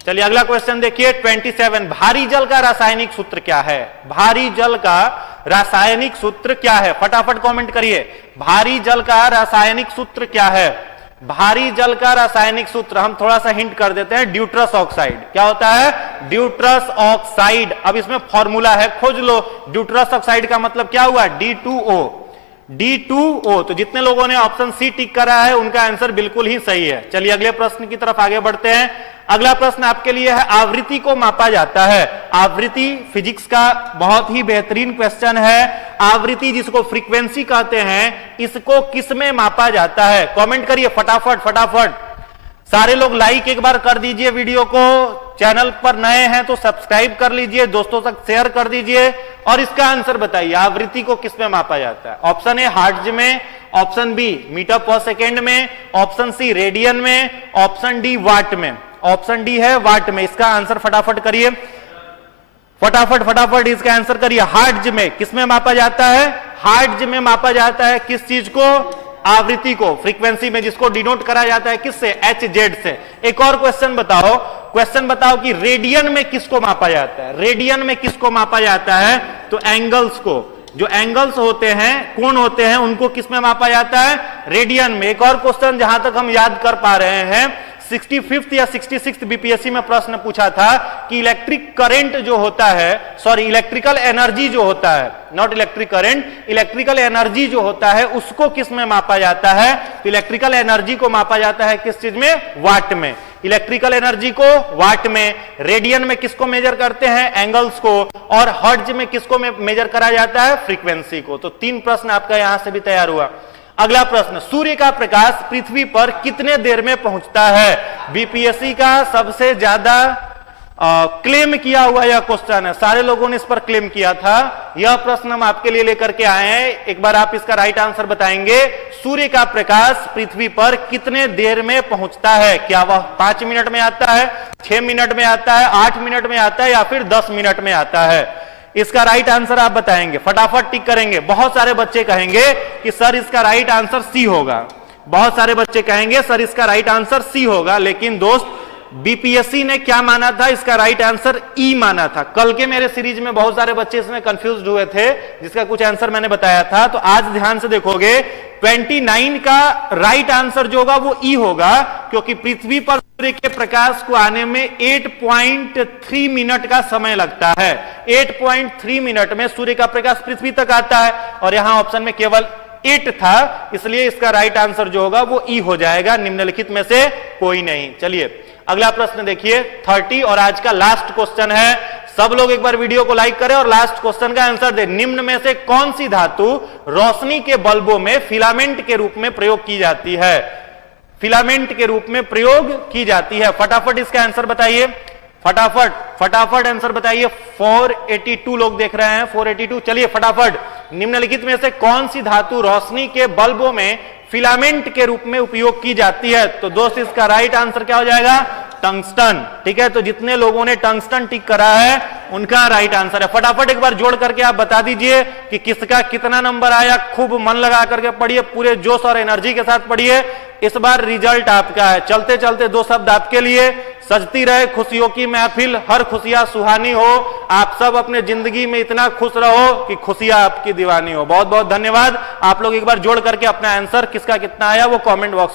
चलिए अगला क्वेश्चन देखिए 27, भारी जल का रासायनिक सूत्र क्या है? भारी जल का रासायनिक सूत्र क्या है? फटाफट कमेंट करिए, भारी जल का रासायनिक सूत्र क्या है? भारी जल का रासायनिक सूत्र हम थोड़ा सा हिंट कर देते हैं, ड्यूट्रस ऑक्साइड। क्या होता है? ड्यूट्रस ऑक्साइड। अब इसमें फॉर्मूला है, खोज लो। ड्यूट्रस ऑक्साइड का मतलब क्या हुआ? D2O। D2O। तो जितने लोगों ने ऑप्शन सी टिक करा है उनका आंसर बिल्कुल ही सही है। चलिए अगले प्रश्न की तरफ आगे बढ़ते हैं। अगला प्रश्न आपके लिए है, आवृत्ति को मापा जाता है। आवृत्ति फिजिक्स का बहुत ही बेहतरीन क्वेश्चन है। आवृत्ति जिसको फ्रीक्वेंसी कहते हैं, इसको किस में मापा जाता है? कमेंट करिए फटाफट फटाफट। सारे लोग लाइक एक बार कर दीजिए वीडियो को। चैनल पर नए हैं तो सब्सक्राइब कर लीजिए, दोस्तों तक शेयर कर दीजिए और इसका आंसर बताइए, आवृत्ति को किस में मापा जाता है? ऑप्शन ए हर्ट्ज में, ऑप्शन बी मीटर पर सेकेंड में, ऑप्शन सी रेडियन में, ऑप्शन डी वाट में। ऑप्शन डी है वाट में। इसका आंसर फटाफट करिए, फटाफट इसका आंसर करिए। हार्ट्ज में किसमें मापा जाता है? हार्ट्ज में मापा जाता है। किस चीज को? आवृत्ति को, फ्रीक्वेंसी में, जिसको डिनोट करा जाता है किससे? HZ से। एक और क्वेश्चन बताओ कि रेडियन में किसको मापा जाता है? रेडियन में किसको मापा जाता है? तो एंगल्स को, जो एंगल्स होते हैं, कोण होते हैं, उनको किसमें मापा जाता है? रेडियन में। एक और क्वेश्चन जहां तक हम याद कर पा रहे हैं, 65th या 66th बीपीएससी में प्रश्न पूछा था कि इलेक्ट्रिक करंट जो होता है, सॉरी इलेक्ट्रिकल एनर्जी जो होता है, not electric current, electrical energy जो होता है उसको किस में मापा जाता है? तो इलेक्ट्रिकल एनर्जी को मापा जाता है किस चीज में? वाट में। इलेक्ट्रिकल एनर्जी को वाट में। रेडियन में किसको मेजर करते हैं? एंगल्स को। और हर्ट्ज में किसको मेजर करा जाता है? फ्रीक्वेंसी को। तो 3 प्रश्न आपका यहां से भी तैयार हुआ। अगला प्रश्न, सूर्य का प्रकाश पृथ्वी पर कितने देर में पहुंचता है? बीपीएससी का सबसे ज्यादा क्लेम किया हुआ यह क्वेश्चन है, सारे लोगों ने इस पर क्लेम किया था। यह प्रश्न हम आपके लिए लेकर के आए हैं, एक बार आप इसका राइट आंसर बताएंगे। सूर्य का प्रकाश पृथ्वी पर कितने देर में पहुंचता है? क्या वह 5 मिनट में आता है, 6 मिनट में आता है, 8 मिनट में आता है, या फिर 10 मिनट में आता है? इसका राइट आंसर आप बताएंगे, फटाफट टिक करेंगे। बहुत सारे बच्चे कहेंगे कि सर इसका राइट आंसर सी होगा, बहुत सारे बच्चे कहेंगे सर इसका राइट आंसर सी होगा, लेकिन दोस्त बीपीएससी ने क्या माना था? इसका राइट आंसर ई माना था। कल के मेरे सीरीज में बहुत सारे बच्चे इसमें कंफ्यूज हुए थे, जिसका कुछ आंसर मैंने बताया था। तो आज ध्यान से देखोगे, 29 का राइट आंसर जो होगा वो ई होगा, क्योंकि पृथ्वी पर सूर्य के प्रकाश को आने में 8.3 मिनट का समय लगता है। 8.3 मिनट में सूर्य का प्रकाश पृथ्वी तक आता है, और यहां ऑप्शन में केवल 8 था, इसलिए इसका राइट आंसर जो होगा वो ई हो जाएगा, निम्नलिखित में से कोई नहीं। चलिए अगला प्रश्न देखिए, 30 और आज का लास्ट क्वेश्चन है। सब लोग एक बार वीडियो को लाइक करें और लास्ट क्वेश्चन का आंसर दें। निम्न में से कौन सी धातु रोशनी के बल्बों में फिलामेंट के रूप में प्रयोग की जाती है? फिलामेंट के रूप में प्रयोग की जाती है। फटाफट इसका आंसर बताइए, फटाफट आंसर बताइए। 482 लोग देख रहे हैं, 482। चलिए फटाफट, निम्नलिखित में से कौन सी धातु रोशनी के बल्बों में फिलामेंट के रूप में उपयोग की जाती है? तो दोस्त इसका राइट आंसर क्या हो जाएगा? टंगस्टन। ठीक है, तो जितने लोगों ने टंगस्टन टिक करा है उनका राइट आंसर है। फटाफट एक बार जोड़ करके आप बता दीजिए कि किसका कितना नंबर आया। खूब मन लगा करके पढ़िए, पूरे जोश और एनर्जी के साथ पढ़िए। इस बार रिजल्ट आपका है। चलते चलते 2 शब्द आपके लिए, सजती रहे खुशियों की महफिल, हर खुशियां सुहानी हो। आप सब अपने जिंदगी में इतना खुश रहो कि खुशियां आपकी दीवानी हो। बहुत बहुत धन्यवाद। आप लोग एक बार जोड़ करके अपना आंसर किसका कितना आया वो कमेंट बॉक्स में